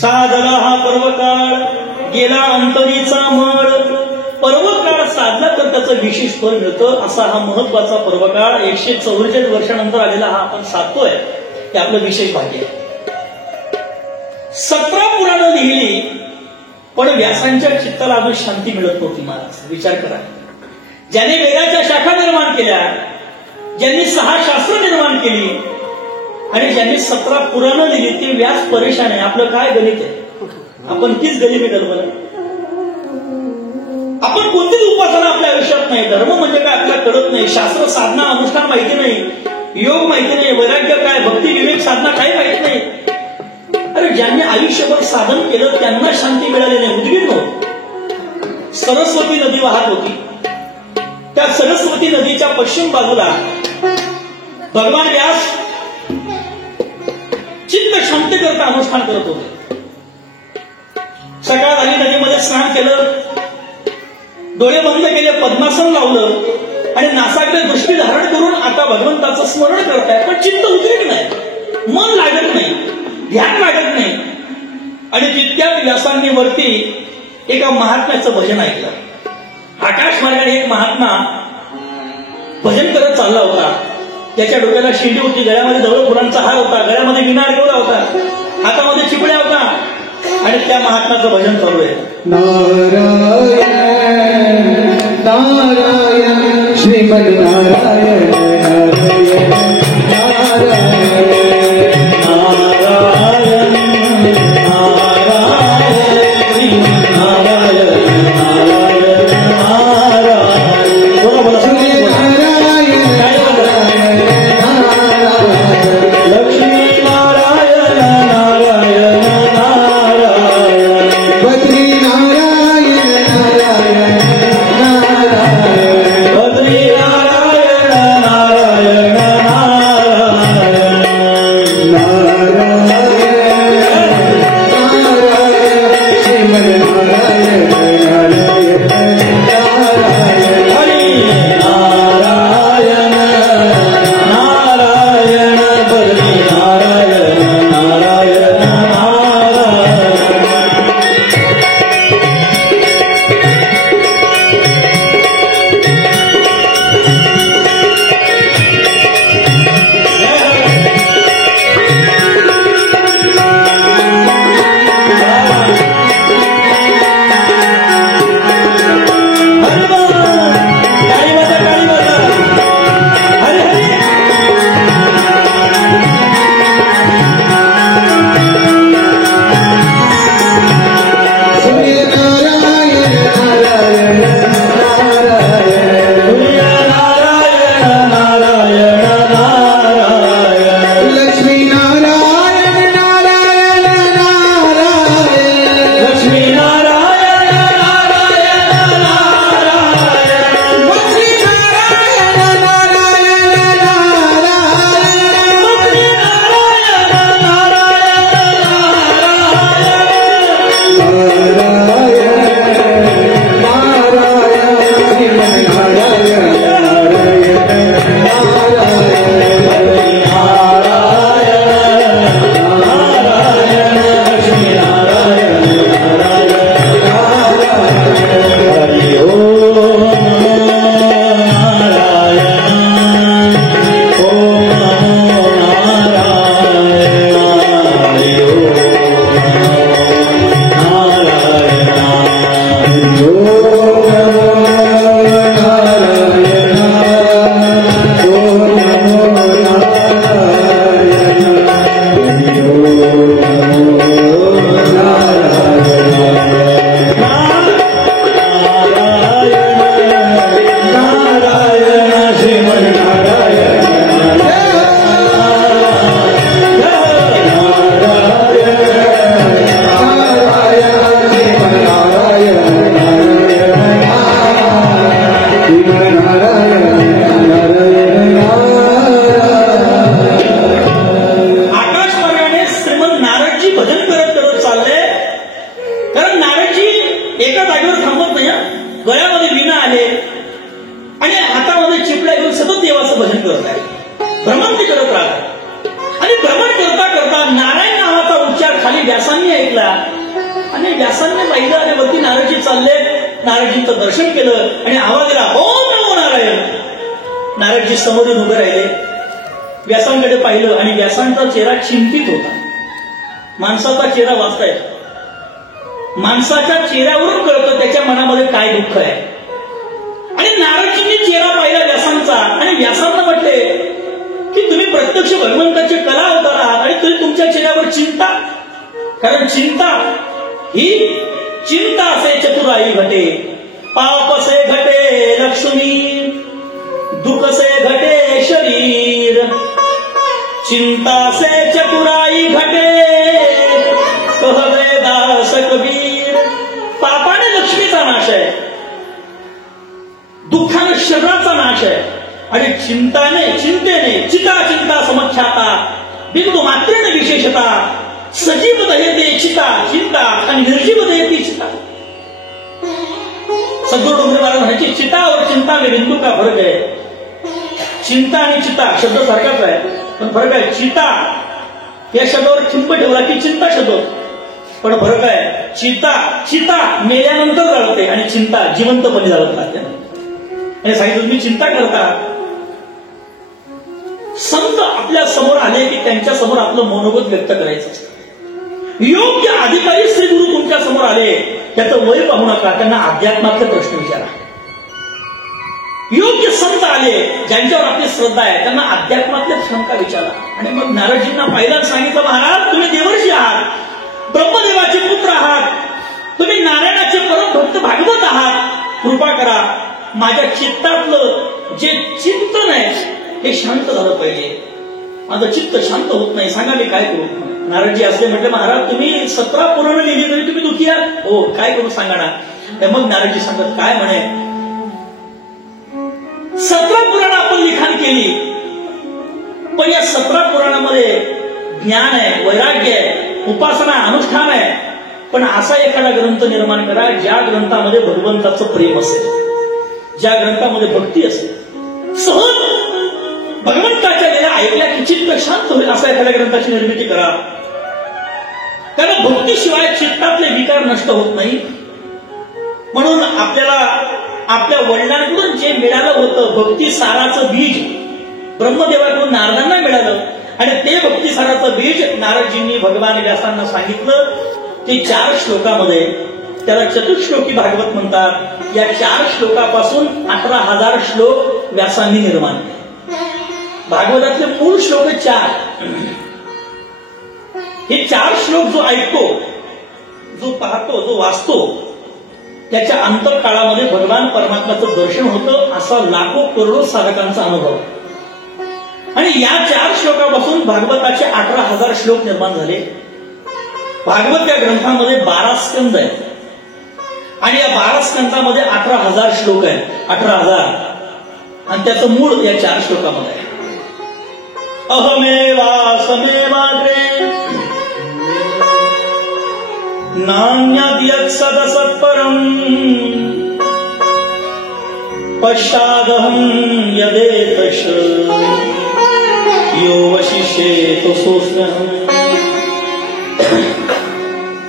साधला हा पर्वकाळ, गेला अंतरीचा मळ. पर्वकाळ साधला तर त्याचं विशेष फळ मिळतं. असा हा महत्वाचा पर्वकाळ 144 वर्षानंतर आलेला हा आपण साधतोय, हे आपलं विशेष भाग्य आहे. 17 पुराणं लिहिली पण व्यासांच्या चित्ताला अजून शांती मिळत नव्हती. महाराज विचार करा, ज्यांनी वेदाच्या शाखा निर्माण केल्या, ज्यांनी 6 शास्त्र निर्माण केली आणि ज्यांनी 17 पुराणं लिहिली, ते व्यास परेशान आहे. आपलं काय गणित आहे? आपण तीच गणित गडबड. आपण कोणतीच उपासना आपल्या आयुष्यात नाही. धर्म म्हणजे काय आपल्याला कळत नाही. शास्त्र साधना अनुष्ठान माहिती नाही, योग माहिती नाही, वैराग्य काय, भक्ती विवेक साधना काही माहिती नाही. अरे ज्यांनी आयुष्यभर साधन केलं त्यांना शांती मिळाली नाही. उद्विग्न होत. सरस्वती नदी वाहत होती. त्या सरस्वती नदीच्या पश्चिम बाजूला भगवान व्यास चित्त शांतीकरता अनुष्ठान करत होते. सकाळ झाली, नदीमध्ये स्नान केलं, डोळे बंद केले, पद्मासन लावलं आणि नासाकडे दृष्टी धारण करून आता भगवंताचं स्मरण करताय. पण चित्त उद्विग्न नाही, मन लागत नाही, ध्यान लागत नाही. आणि तितक्यात व्यासांनी वरती एका महात्म्याचं भजन ऐकलं. आकाश मार्गाने एक महात्मा भजन करत चालला होता. त्याच्या डोक्याला शिंडी होती, गळ्यामध्ये धवळ फुलांचा हार होता, गळ्यामध्ये विणा अडकवला होता, हातामध्ये चिपळ्या होता आणि त्या महात्म्याचं भजन चालू आहे. नारायण नारायण श्रीमद नारायण नारायण नारायण नारायण नारायण श्रीमद नारायण नारायण नारायण. बरोबर बद्री नारायण नारायण नारायण एका जागेवर थांबत नाही. गळ्यामध्ये विणा आले आणि हातामध्ये चिपड्या घेऊन सतत देवाचं भजन करत आहे, भ्रमण ते करत राहतात. आणि भ्रमण करता करता नारायण नावाचा उच्चार खाली व्यासांनी ऐकला आणि व्यासांनी पाहिलं आणि वरती नारदजी चालले. नारदजींचं दर्शन केलं आणि आवाज दिला, ओम नमो नारायण. नारदजी समोरून उभे राहिले, व्यासांकडे पाहिलं आणि व्यासांचा चेहरा चिंतित होता. माणसाचा चेहरा वाचता येतो, माणसाच्या चेहऱ्यावरून कळतं त्याच्या मनामध्ये काय दुःख आहे. आणि नारदजींनी चेहरा पाहिला व्यासांचा आणि व्यासांना म्हटले की तुम्ही प्रत्यक्ष भगवंताचे कला अवतार आहात आणि तुम्ही तुमच्या चेहऱ्यावर चिंता. कारण चिंता ही चिंता से चतुराई घटे, पाप से घटे लक्ष्मी, दुख से घटे शरीर, चिंता से चतुराई घटे कहवे दास कबीर. पापाने लक्ष्मीचा नाश आहे, दुःखाने शरीराचा नाश आहे आणि चिंतेने चिता चिंता समख्याता, बिंदू मात्रेने विशेषता, सजीव दयते चिता चिंता आणि निर्जीव दयते चिता. सद्गुरु डोंगरे महाराज म्हणायचे चिता और चिंता में बिंदू का फरक आहे. चिंता आणि चिता शब्द सारखाच आहे पण फरक आहे. चिता या शब्दावर चिंप ठेवला की चिंता शब्द, पण फरक आहे. चिता मेल्यानंतर जाळते आणि चिंता जिवंतपणे जाळत राहते. आणि सांगितलं तुम्ही चिंता करता. संत आपल्या समोर आले की त्यांच्या समोर आपलं मनोगत व्यक्त करायचं असतं. योग्य अधिकारी श्री गुरु तुमच्या समोर आले, त्याचं वय पाहू नका, त्यांना अध्यात्मातले प्रश्न विचारा. योग्य संत आले ज्यांच्यावर आपली श्रद्धा आहे त्यांना अध्यात्मातले शंका विचारा. आणि मग नारदजींना पहिल्यांदा सांगितलं, महाराज तुम्ही देवर्षी आहात, ब्रह्मदेवाचे पुत्र आहात, तुम्ही नारायणाचे परम भक्त भागवत आहात, कृपा करा माझ्या चित्तातलं जे चिंतन आहे हे शांत झालं पाहिजे. माझं चित्त शांत होत नाही, सांगा मी काय करू. नारदजी असले म्हटले, महाराज तुम्ही 17 पुराण लिहिली तरी तुम्ही दुखी आहात. हो काय करू सांगा ना. मग नारदजी सांगत काय म्हणे, 17 पुराण आपण लिखाण केली पण या 17 पुराणामध्ये ज्ञान आहे, वैराग्य आहे, उपासना अनुष्ठान आहे. पण असा एखादा ग्रंथ निर्माण करा ज्या ग्रंथामध्ये भगवंताचं प्रेम असेल, ज्या ग्रंथामध्ये भक्ती असेल, सहज भगवंताच्या लीला ऐकल्या की चित्त शांत होईल असा एखाद्या ग्रंथाची निर्मिती करा. कारण भक्तीशिवाय चित्तातले विकार नष्ट होत नाही. म्हणून आपल्याला आपल्या वडिलांकडून जे मिळालं होतं भक्तिसाराचं बीज ब्रह्मदेवाकडून नारदांना मिळालं आणि ते भक्तिसाराचं बीज नारदजींनी भगवान व्यासांना सांगितलं. ते 4 श्लोकामध्ये, त्याला चतुश्लोकी भागवत म्हणतात. या 4 श्लोकापासून 18,000 श्लोक व्यासांनी निर्माण केले. भागवतातले मूळ श्लोक 4. हे 4 श्लोक जो ऐकतो, जो पाहतो, जो वाचतो, त्याच्या अंतरकाळामध्ये भगवान परमात्म्याचं दर्शन होतं असा लाखो करोडो साधकांचा अनुभव. आणि या 4 श्लोकापासून भागवताचे 18,000 श्लोक निर्माण झाले. भागवत या ग्रंथामध्ये 12 स्कंद आहेत आणि या 12 स्कंदामध्ये 18,000 श्लोक आहेत. 18,000 आणि त्याचं मूळ या 4 श्लोकामध्ये आहे. अहमेवासमेवाग्रे नान्यद्यत्सदसत्परम् पश्चादहं यदेतश यो वशिष्येत सोऽस्म्यहम्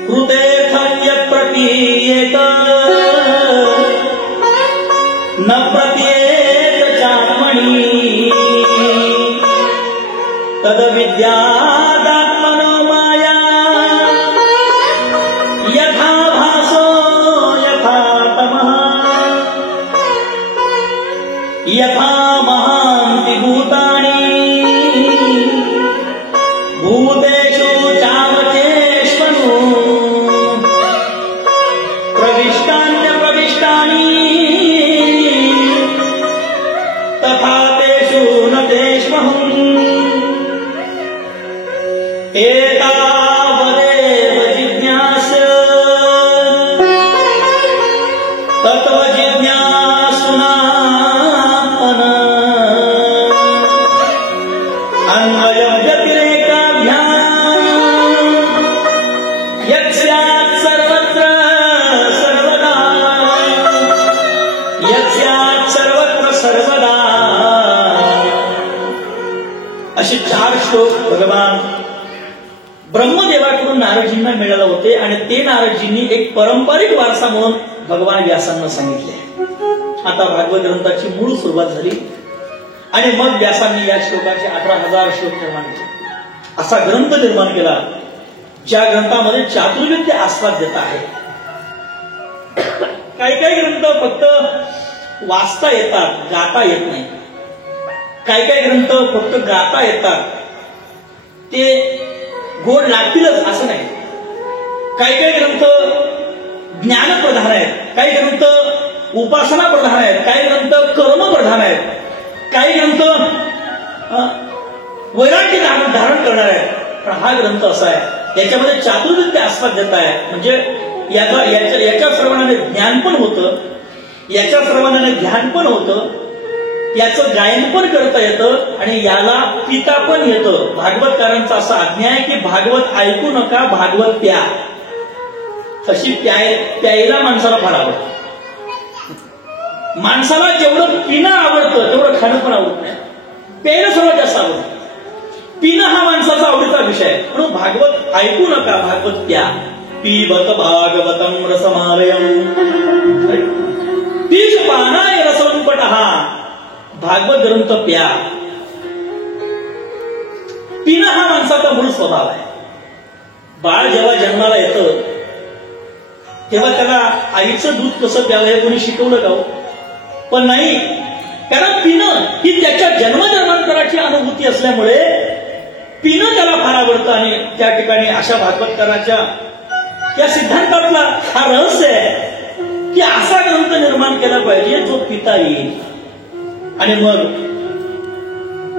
कृतेऽर्थं यत्प्रतीयेत न प्रतीयेत चात्मनि तद्विद्यादात्मनो माया यथा भासो यथा तमः यथा महान्ति भूतानि भूतेषु चावचेष्वनु प्रविष्टान्यप्रविष्टानि तथा तेषु न तेष्वहम् एतावदेव जिज्ञास्य तत्त्वजिज्ञासुनात्मन अन्वयव्यतिरेकाभ्याम् यत् स्यात् सर्वत्र सर्वदा असे 4 श्लोक भगवान ब्रह्मदेवाकडून नारदजींना मिळाले होते आणि ते नारदजींनी एक पारंपरिक वारसा म्हणून भगवान व्यासांना सांगितले. आता भागवत ग्रंथाची मूळ सुरुवात झाली आणि मग व्यासांनी या श्लोकाचे 18,000 श्लोक निर्माण केले. असा ग्रंथ निर्माण केला ज्या ग्रंथामध्ये चातुर्विद्य आस्वाद देत आहे. काही काही ग्रंथ फक्त वाचता येतात, गाता येत नाही. काही काही ग्रंथ फक्त गाता येतात, ते गोड लागतीलच असं नाही. काही काही ग्रंथ ज्ञानप्रधान आहेत, काही ग्रंथ उपासना प्रधान आहेत, काही ग्रंथ कर्म प्रधान आहेत, काही ग्रंथ वैराग्य धारण करणार आहेत. पण हा ग्रंथ असा आहे याच्यामध्ये चातुर्विद्य आस्वाद देत आहे. म्हणजे याच्या श्रवणाने ज्ञान पण होतं, याच्या श्रवणाने ध्यान पण होतं, याचं गायन पण करता येतं आणि याला पिता पण येतं. भागवतकारांचा असा आज्ञा आहे की भागवत ऐकू नका, भागवत प्या. तशी प्यायला माणसाला फार आवडतं. माणसाला जेवढं पिणं आवडतं तेवढं खाणं पण आवडत नाही. प्यायला सर्वात जास्त आवडतं. पिणं हा माणसाचा आवडीचा विषय आहे. म्हणून भागवत ऐकू नका, भागवत प्या. पिबत भागवतम रसमालयम पीशपानाय रसवंपटः. भागवत ग्रंथ प्या. पिणं हा माणसाचा मूळ स्वभाव आहे. बाळ जेव्हा जन्माला येतं तेव्हा त्याला आईचं दूध कसं प्यावं हे कोणी शिकवलं का? पण नाही, कारण पिणं ही त्याच्या जन्मजन्मांतराची अनुभूती असल्यामुळे पिणं त्याला फार आवडतं. आणि त्या ठिकाणी अशा भागवतकाराच्या या सिद्धांतातला हा रहस्य आहे की असा ग्रंथ निर्माण केला पाहिजे जो पिता येईल. आणि मग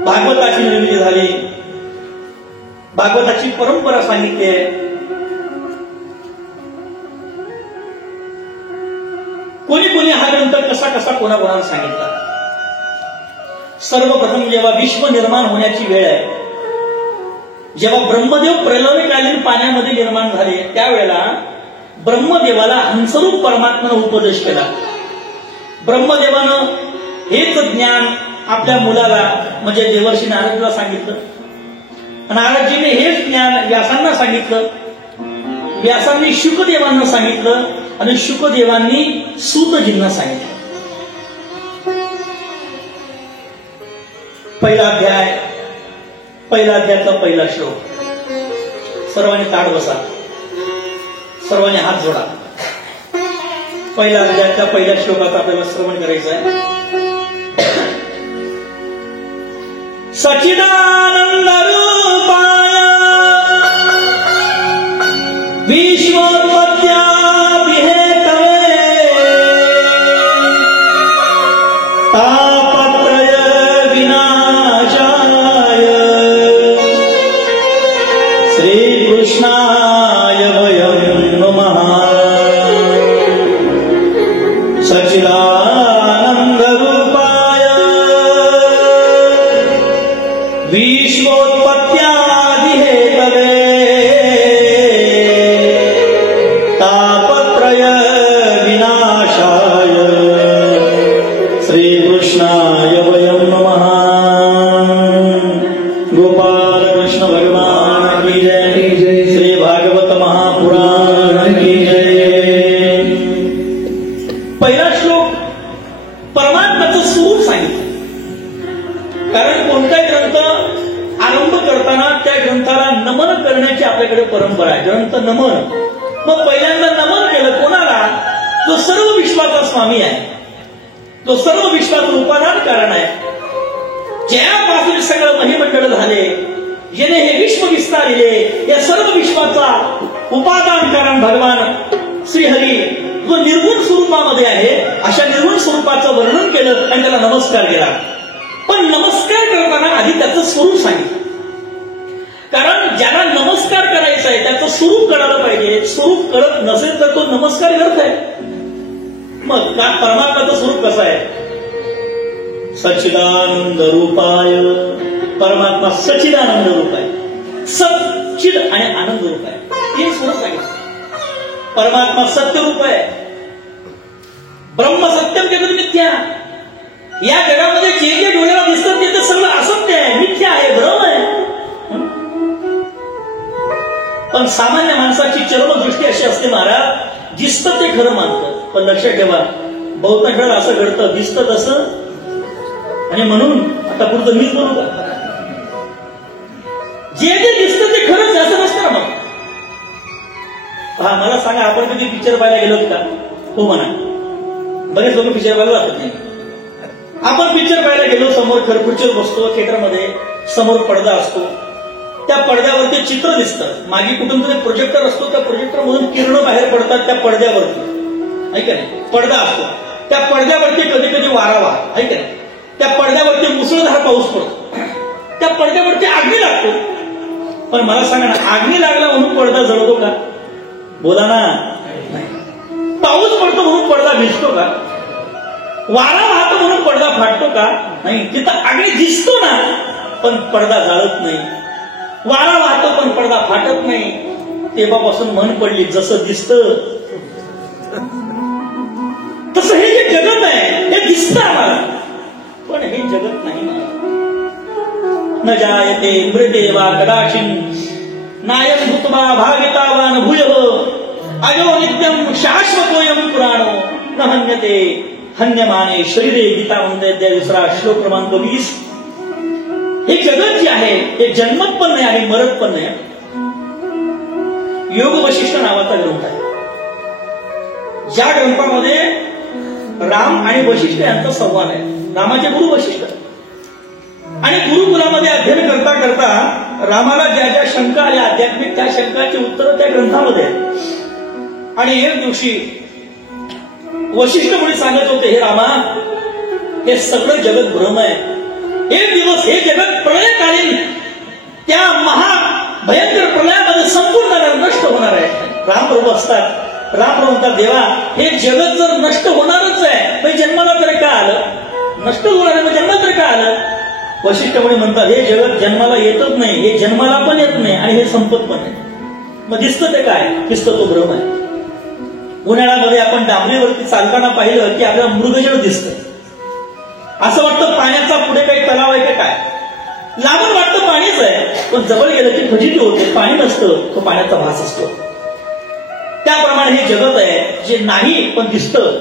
भागवताची निर्मिती झाली, भागवताची परंपरा सांगितली आहे. कोणी कोणी हा ग्रंथ कसा कसा कोणाकोणाला सांगितला. सर्वप्रथम जेव्हा विश्व निर्माण होण्याची वेळ आहे, जेव्हा ब्रह्मदेव प्रलयकालीन पाण्यामध्ये निर्माण झाले, त्यावेळेला ब्रह्मदेवाला हंसरूप परमात्म्यानं उपदेश केला. ब्रह्मदेवानं हेच ज्ञान आपल्या मुलाला म्हणजे देवर्षी नारदला सांगितलं. नारदजीने हेच ज्ञान व्यासांना सांगितलं. व्यासांनी शुकदेवांना सांगितलं आणि शुकदेवांनी सूतजींना सांगितलं. पहिला अध्यायाचा पहिला श्लोक. सर्वांनी ताट बसा, सर्वांनी हात जोडा. पहिल्या अध्यायाच्या पहिल्या श्लोकाचा आपल्याला श्रवण करायचं आहे. सच्चिदानंद रूपाय विश्वोत्पत्त्या कृष्णाय वयं नमः. सच्चिदानंद रूपाय विश्वोत्पत्त्यादि हेतवे तापत्रय विनाशाय श्रीकृष्णाय वयं नमः. गोपाल कृष्ण भगवान की जय. श्री भागवत महापुराण की जय. पहिला श्लोक परमात्म्याचं स्वरूप सांगितलं. कारण कोणताही ग्रंथ आरंभ करताना त्या ग्रंथाला नमन करण्याची आपल्याकडे परंपरा आहे. ग्रंथ नमन. मग पहिल्यांदा नमन केलं कोणाला? जो सर्व विश्वाचा स्वामी आहे, जो सर्व विश्वाचं उपादान कारण आहे, ज्यापासून सगळं महिमंडळ झाले, जेणे हे विश्व विस्तारिले, या सर्व विश्वाचा उपादान कारण भगवान श्रीहरी जो निर्गुण स्वरूपामध्ये आहे, अशा निर्गुण स्वरूपाचं वर्णन केलं आणि त्याला नमस्कार केला. पण नमस्कार करताना आधी त्याचं स्वरूप सांगितलं. कारण ज्याला नमस्कार करायचा आहे त्याचं स्वरूप कळालं पाहिजे. स्वरूप कळत नसेल तर तो नमस्कार करत आहे. मग का परमात्म्याचं स्वरूप कसं आहे? सच्चिदानंद रूपाय. परमात्मा सच्चिदानंद रूप आहे. सच्चिद आणि आनंद रूप आहे. हे स्वरूप सांगितलं. परमात्मा सत्य रूप आहे. ब्रह्म सत्यम जगत मिथ्या. या जगामध्ये जे जे डोळ्याला दिसतं ते सगळं असत्य आहे, मिथ्या आहे, भ्रम आहे. पण सामान्य माणसाची चरमदृष्टी अशी असते महाराज, दिसतं ते खरं मानतं. पण लक्षात ठेवा, बहुतेक वेळा असं घडतं, दिसतं तसं, आणि म्हणून आता पुढचं मीच बोलू का? जे दिसतं ते खरंच असं नसतं ना. मग हा मला सांगा, आपण कधी पिक्चर पाहायला गेलोत का? हो म्हणा. बरेच लोक पिक्चर पाहायला जातात नाही. आपण पिक्चर पाहायला गेलो, समोर खुर्चीवर बसतो, थिएटरमध्ये समोर पडदा असतो, त्या पडद्यावरती चित्र दिसतं, मागे कुठून तरी प्रोजेक्टर असतो, त्या प्रोजेक्टर मधून किरणं बाहेर पडतात त्या पडद्यावरती, आहे का नाही? पडदा असतो, त्या पडद्यावरती कधी कधी वारावा, आहे का नाही? त्या पडद्यावरती मुसळधार पाऊस पडतो, त्या पडद्यावरती आगनी लागतो. पण मला सांगा ना, आगनी लागला म्हणून पडदा जळतो का? बोला ना. पाऊस पडतो म्हणून पडदा भिजतो का? वारा वाहतो म्हणून पडदा फाटतो का? नाही. तिथं आगनी दिसतो ना, पण पडदा जाळत नाही. वारा वाहतो पण पडदा फाटत नाही. तेव्हापासून मन पडली, जसं दिसतं तसं हे जे जगत आहे हे दिसतं आम्हाला, पण हे जगत नाही. न जायते मृते वा कदाचिन नायक भूत्वा भागिता वा न भूयः अजो नित्यम शाश्वतोयम पुराणो न हन्यते हन्यमाने शरीरे. गीता म्हणते त्या दुसरा श्लोक क्रमांक 20. हे जगत जे आहे हे जन्मत पण नाही आणि मरत पण नाही. योग वशिष्ठ नावाचा ग्रंथ आहे, ज्या ग्रंथामध्ये राम आणि वशिष्ठ यांचा संवाद आहे. रामाचे गुरु वशिष्ठ, आणि गुरुकुलामध्ये अध्ययन करता करता रामाला ज्या ज्या शंका आल्या आध्यात्मिक, त्या शंकाची उत्तरं त्या ग्रंथामध्ये आहेत. आणि एक दिवशी वशिष्ठ मुळे सांगत होते, हे रामा, हे सगळं जगत भ्रम आहे. एक दिवस हे जगत प्रलयकालीन त्या महाभयंकर प्रलयामध्ये संपूर्ण नष्ट होणार आहे. रामप्रभू असतात, रामप्रभू म्हणतात, देवा, हे जगत जर नष्ट होणारच आहे तर जन्माला तरी का आलं? नष्ट होणार आहे मग जन्माला तरी का आलं? वशिष्ठमुळे म्हणतात, हे जगत जन्माला येतच नाही, हे जन्माला पण येत नाही आणि हे संपत पण नाही. मग दिसतं ते काय? दिसतं तो भ्रम आहे. उन्हाळ्यामध्ये आपण डांबरीवरती चालताना पाहिलं की आपल्याला मृगजळ दिसतं. असं वाटतं पाण्याचा पुढे काही तलाव आहे का काय? लांबून वाटतं पाणीच आहे, पण जवळ गेलं की फजिती होते, पाणी नसतं, तो पाण्याचा भास असतो. त्याप्रमाणे हे जगत आहे जे नाही पण दिसतं,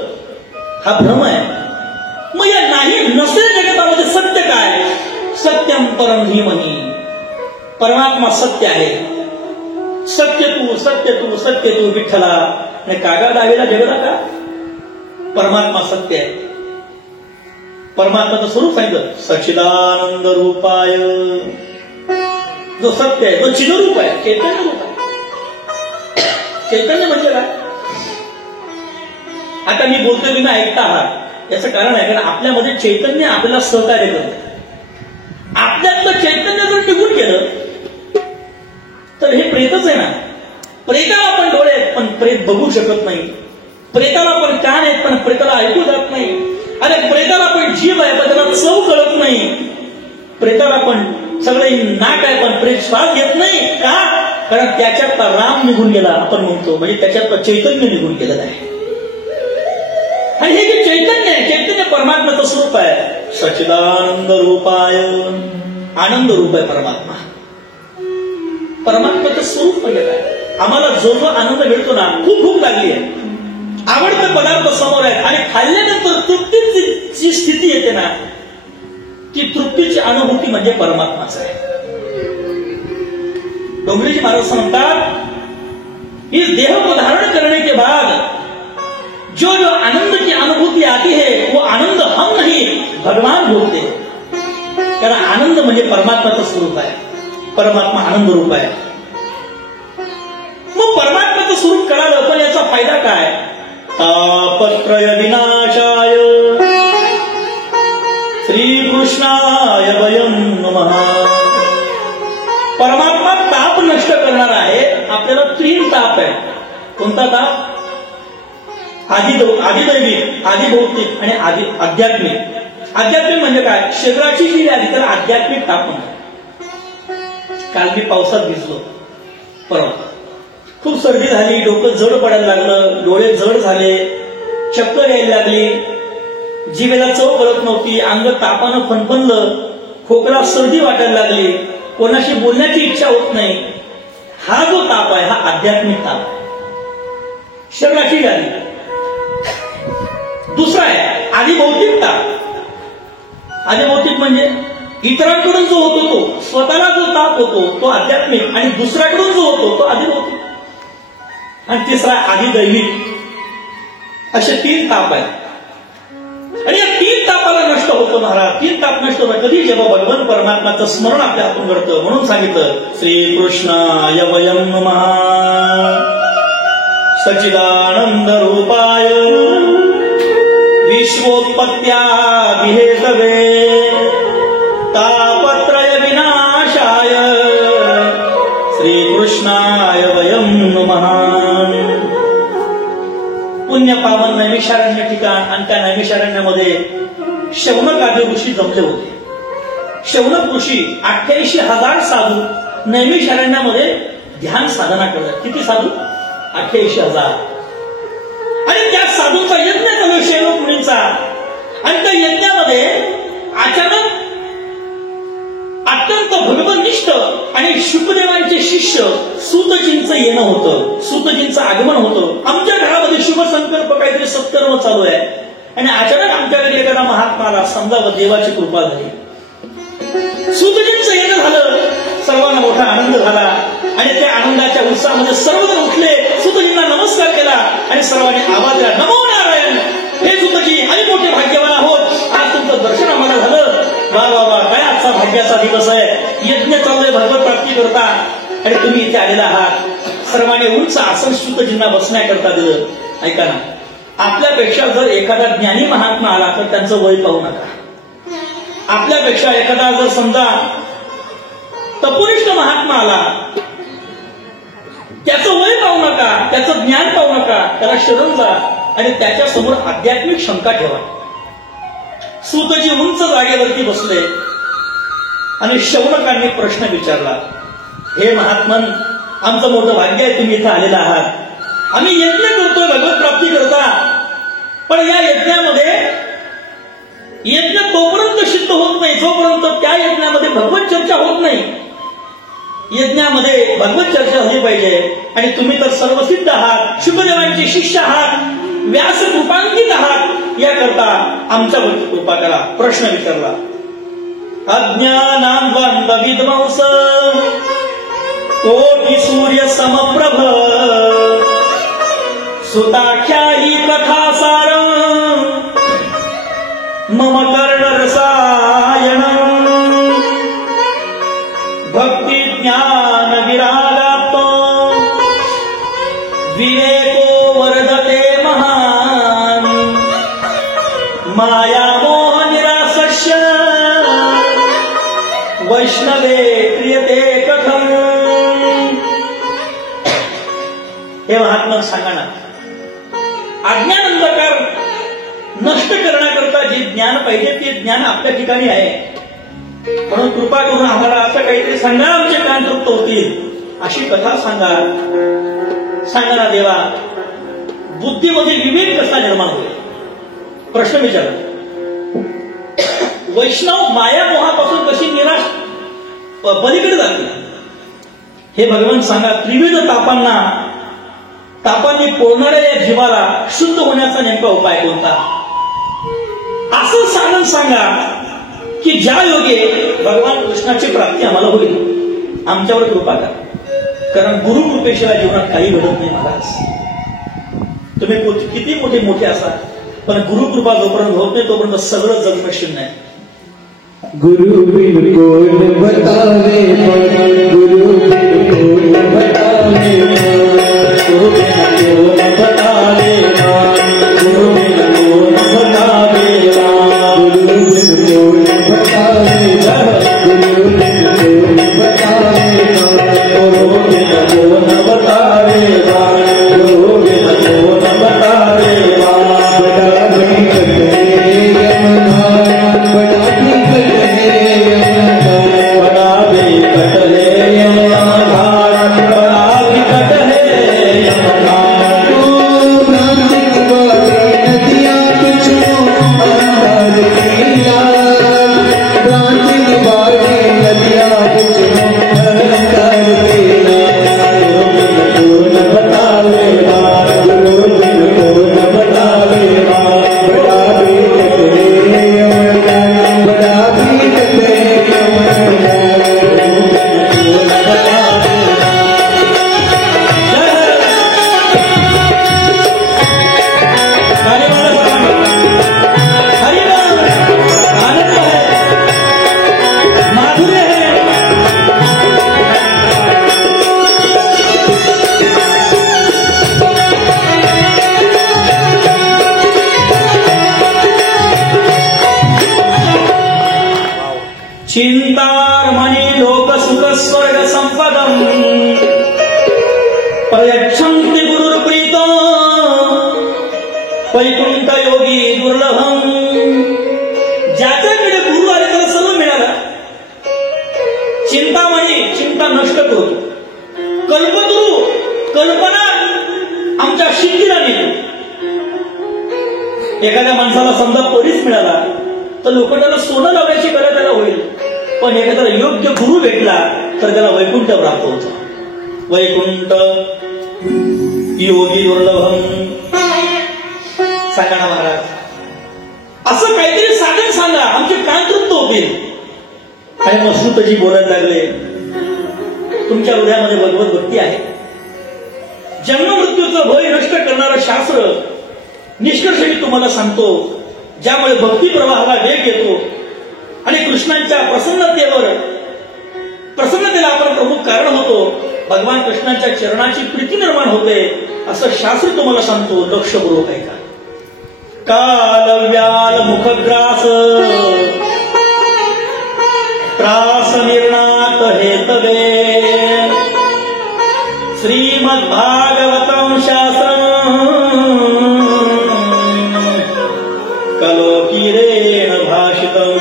हा भ्रम आहे. मग या नाही नसलेल्या जगतामध्ये सत्य काय? सत्यम परम धीमहि. परमात्मा सत्य आहे. सत्य तू सत्य तू सत्य तू विठ्ठला. आणि कागा डावेला जगला का? परमात्मा सत्य आहे. परमात्माचं स्वरूप सांगितलं, सच्चिदानंद रूपाय. जो सत्य आहे, जो चिदरूप आहे, चैतन्य रूप आहे. चैतन्य म्हणजे काय? आता मी बोलतोय, तुम्ही ऐकता आहात, याचं कारण आहे कारण आपल्यामध्ये चैतन्य आपल्याला सहकार्य करतं. आपल्यातलं चैतन्य जर निघून गेलं तर हे प्रेतच आहे ना. प्रेताला पण डोळे आहेत पण प्रेत बघू शकत नाही. प्रेताला पण कान आहेत पण प्रेताला ऐकू जात नाही. अरे प्रेताला पण जीभ आहे पण त्याला चव कळत नाही. प्रेताला पण सगळे नाक आहे पण प्रेत श्वास घेत नाही. का? कारण त्याच्यात राम निघून गेला आपण म्हणतो, म्हणजे त्याच्यात चैतन्य निघून गेलेलं आहे. आणि हे जे चैतन्य आहे, चैतन्य परमात्म्याचं स्वरूप आहे. सच्चिदानंद रूपाय. आनंद रूप आहे परमात्मा. परमात्म्याचं स्वरूप म्हणजे काय? आम्हाला जो जो आनंद मिळतो ना, खूप भूक लागली आहे, आवडते पदार्थ समोर आहेत आणि खाल्ल्यानंतर तृप्तीची स्थिती येते ना, ती तृप्तीची अनुभूती म्हणजे परमात्माच आहे. डोंगरेजी महाराज म्हणतात, इस देह को धारण करने के बाद जो जो आनंद की अनुभूति आती है वो आनंद हम नहीं भगवान बोलते. कारण आनंद म्हणजे परमात्माचं स्वरूप आहे. परमात्मा आनंद रूप आहे. मग परमात्माचं स्वरूप कळालं पण याचा फायदा काय? तापत्रय विनाशाय श्रीकृष्णाय वयं नमः. परमात्मा ताप नष्ट करणार आहे. आपल्याला 3 ताप आहे. कोणता ताप? आदिदैविक, आदिभौतिक आणि आध्यात्मिक. आध्यात्मिक म्हणजे काय? शरीराची जी व्याधी त्याला आध्यात्मिक ताप म्हणतात. काल मी पावसात भिजलो, परवा खूप सर्दी झाली, डोकं जड पडायला लागलं, डोळे जड झाले, चक्कर यायला लागली, जिभेला चव कळत नव्हती, अंग तापानं फणफणलं, खोकला सर्दी वाटायला लागली, कोणाशी बोलण्याची इच्छा होत नाही. हा जो ताप आहे हा आध्यात्मिक ताप आहे, शरीराची व्याधी. दुसरा आहे आधिभौतिक ताप. आधिभौतिक म्हणजे इतरांकडून जो होतो तो, स्वतःला जो ताप होतो तो आध्यात्मिक, आणि दुसऱ्याकडून जो होतो तो आधिभौतिक. आणि तिसरा आधिदैविक. असे 3 ताप आहेत. आणि या 3 तापाला नष्ट होतो महाराज. 3 ताप नष्ट होतात कधी? जेव्हा भगवान परमात्माचं स्मरण आपल्या हातून घडतं. म्हणून सांगितलं श्रीकृष्णाय वयं नमः सच्चिदानंद रूपाय विश्वोत्पत्त्यादि हेतवे तापत्रय विनाशाय श्रीकृष्णाय वयं नमः. पुण्य पावन नैमिषारण्य ठिकाण, आणि त्या नैमिषारण्यामध्ये शौनक आदी ऋषी जमले होते. शौनक ऋषी 88,000 साधू नैमिषारण्यामध्ये ध्यान साधना करतात. किती साधू? 88,000. आणि त्या साधूंचा यज्ञ चालू शौनक मुनींचा. आणि त्या यज्ञामध्ये अचानक अत्यंत भगवनिष्ठ आणि शुकदेवांचे शिष्य सूतजींचं येणं होतं, सूतजींचं आगमन होतं. आमच्या घरामध्ये शुभ संकल्प काहीतरी सत्कर्म चालू आहे, आणि अचानक आमच्याकडे एखादा महात्माला समजावं, देवाची कृपा झाली. सूतजींचं येणं झालं, सर्वांना मोठा आनंद झाला. आणि त्या आनंदाच्या उत्साहामध्ये सर्वजण उठले, सूतजींना नमस्कार केला आणि सर्वांनी आवाज दिला, नमो नारायण. हे सूतजी, आम्ही मोठे भाग्यवान आहोत, आज तुमचं दर्शन आम्हाला झालं. वा वा वा, काय आजचा भाग्याचा दिवस आहे. यज्ञ चाललोय भगवत प्राप्ती करता, आणि तुम्ही इथे आलेला आहात. सर्वांनी उंच आसन सूतजींना बसण्याकरता दिलं. ऐका ना, आपल्यापेक्षा जर एखादा ज्ञानी महात्मा आला तर त्यांचं वय पाहू नका. आपल्यापेक्षा एखादा जर समजा तपोनिष्ठ महात्मा आला, त्याचं वय पाहू नका, त्याचं ज्ञान पाहू नका, त्याला शरण जा आणि त्याच्या समोर आध्यात्मिक शंका ठेवा. सूतजी उंच जागेवरती बसले आणि शौनकांनी प्रश्न विचारला, हे महात्मन, आमचं मोठं भाग्य आहे तुम्ही इथं आलेला आहात. आम्ही यज्ञ करतोय भगवत प्राप्ती करता, पण या यज्ञामध्ये यज्ञ तोपर्यंत सिद्ध होत नाही जोपर्यंत त्या यज्ञामध्ये भगवत चर्चा होत नाही. यज्ञामध्ये भगवत चर्चा झाली पाहिजे. आणि तुम्ही तर सर्वसिद्ध आहात, शुकदेवांचे शिष्य आहात, व्यास कृपांकित आहात, याकरता आमच्यावरती कृपा करा. प्रश्न विचारला, अज्ञानांद्वंद विध्वंस कोटी सूर्य समप्रभ सुताख्या ही कथा सार मम कर्ण रसायन भक्ती ज्ञान विरागातो विवेको वर्धते महान माया मोह निरासस्य वैष्णवे क्रियते कथम. हे महात्मा सांगा ना, अज्ञान अंधकार नष्ट करण्याकरता जे ज्ञान पाहिजे ते ज्ञान आपल्या ठिकाणी आहे. म्हणून कृपा करून आम्हाला असं काहीतरी सांगा, आमचे कान तृप्त होतील अशी कथा सांगा. सांगा ना देवा, बुद्धीमध्ये विवेक कसा निर्माण होईल. प्रश्न विचारला, वैष्णव माया मोहापासून कशी निराश पलीकडे जातील. हे भगवान सांगा, त्रिविध तापांनी पोळणाऱ्या या जीवाला शुद्ध होण्याचा नेमका उपाय कोणता. असं सांगून सांगा की ज्या योगे भगवान कृष्णाची प्राप्ती आम्हाला होईल. आमच्यावर कृपा करा, कारण गुरु कृपेशिवाय जीवनात काही घडत नाही महाराज. तुम्ही किती मोठे असाल, पण गुरु कृपा जोपर्यंत होत नाही तोपर्यंत सगळं जग नशील नाही. गुरु बिन कोण बतावे, गुरु बिन कोण बतावे, गुरु बिन कोण बतावे, गुरु बिन कोण बतावे, गुरु बिन कोण बतावे, गुरु बिन कोण बतावे, गुरु बिन कोण बतावे, गुरु बिन कोण बतावे. बड़ा बड़ी कटे यमुना, बड़ा कटले यमुना घाट, बड़ा कटले यमुना चिंतामणी लोक सुख स्वर्ग संपदम प्रयच्छन्ति गुरुर्प्रीत वैकुंठ योगी दुर्लभम. ज्याच्याकडे गुरु आले त्याला सर्व मिळालं. चिंतामणी चिंता नष्ट करतो. कल्पतरू कल्पना आमच्या शिंदीला नेली. एखाद्या माणसाला समजा परीच मिळाला तर लोक त्याला सोनं लावण्याची गरज त्याला होईल. पण एखाद्याला योग्य गुरु भेटला तर त्याला वैकुंठ प्राप्त होतं. वैकुंठ योगी दुर्लभम. सांगा ना महाराज, असं काहीतरी साधन सांगा, आमचे कान तृप्त होतील. आणि मसूतजी बोलायला लागले, तुमच्या हृदयामध्ये भगवत भक्ती आहे. जन्म मृत्यूचं भय नष्ट करणारं शास्त्र निष्कर्ष मी तुम्हाला सांगतो, ज्यामुळे भक्ती प्रवाहाला वेग येतो आणि कृष्णांच्या प्रसन्नतेला आपण प्रमुख कारण होतो. भगवान कृष्णांच्या चरणाची प्रीती निर्माण होते, असं शास्त्र तुम्हाला सांगतो. लक्षपूर्वक ऐका. काल व्याल मुखग्रास त्रास निर्णात हेतवे श्रीमद्भागवतम शास्त्रम कलोकिरेण भाषितम्.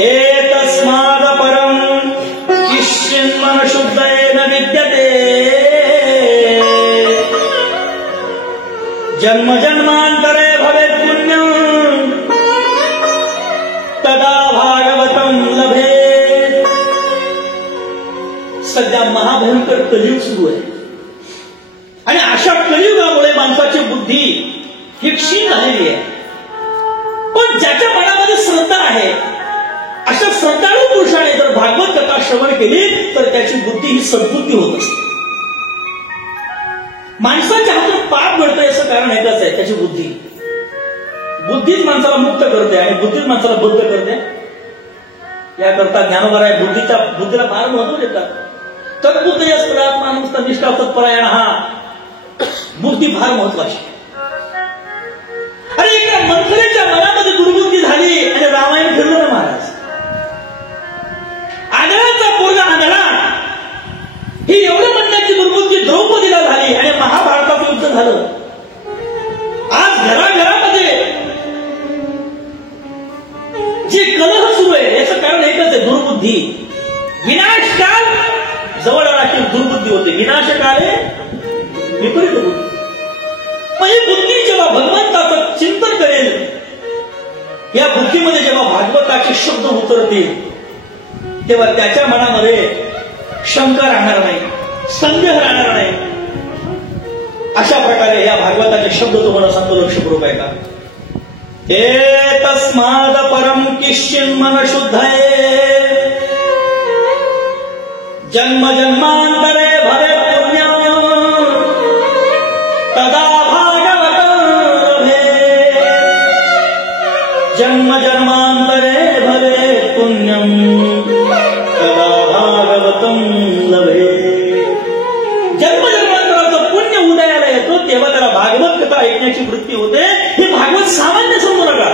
एतस्माद् परं किश्चिन्मनशुद्धेन विद्यते जन्म जन्मांतरे भवेत् पुण्यं तदा भागवतं लभेत्. सध्या महाभयंकर कलियुग सुरू आहे आणि अशा कलियुगामुळे माणसाची बुद्धी ही क्षीण झालेली आहे. पण ज्याच्या मनामध्ये श्रद्धा आहे अशा श्रद्धाळू पुरुषाने जर भागवत कथा श्रवण केली तर त्याची बुद्धी ही सद्बुद्धी होत असते. माणसाच्या हातून पाप घडतंय याचं कारण एकच आहे, त्याची बुद्धी. बुद्धीच माणसाला मुक्त करते आणि बुद्धीच माणसाला बद्ध करते. याकरता ज्ञानोबराय बुद्धीला फार महत्व देतात. तत्बुद्धी माणूस निष्ठा तत्परायण हा बुद्धी फार महत्वाची. अरे एका मंथरेच्या मनामध्ये दुर्बुद्धी झाली आणि रामायण फिरलो ना महाराज. आंधळाचा पोरगा आंधळा ही एवढं म्हणण्याची दुर्बुद्धी द्रौपदीला झाली आणि महाभारताचं युद्ध झालं. आज घराघरामध्ये जे कलह सुरू आहे याचं कारण एकच आहे, दुर्बुद्धी. विनाशकाल जवळ राखील दुर्बुद्धी होते. विनाशकाले विपरीत बुद्धी. म्हणजे बुद्धी जेव्हा भगवंताचं चिंतन करेल, या बुद्धीमध्ये जेव्हा भागवताचे शब्द उतरतील तेव्हा त्याच्या मनामध्ये शंका राहणार नाही, संदेह राहणार नाही. अशा प्रकारे या भागवताचे शब्द तुम्हाला सांगतो. लक्षपूर्वक ऐका. एतस्माद् परं किश्चिन्मनशुद्धये जन्म जन्मांतरे भवेत् पुण्यं तदा भागवतं लभेत्. जन्म जन्मांतरे भवेत् पुण्यं तदा भागवतं लभेत्. जन्म जन्मांतराचं पुण्य उदयाला येतो तेव्हा त्याला भागवत कथा ऐकण्याची वृत्ती होते. हे भागवत सामान्य समजू नका.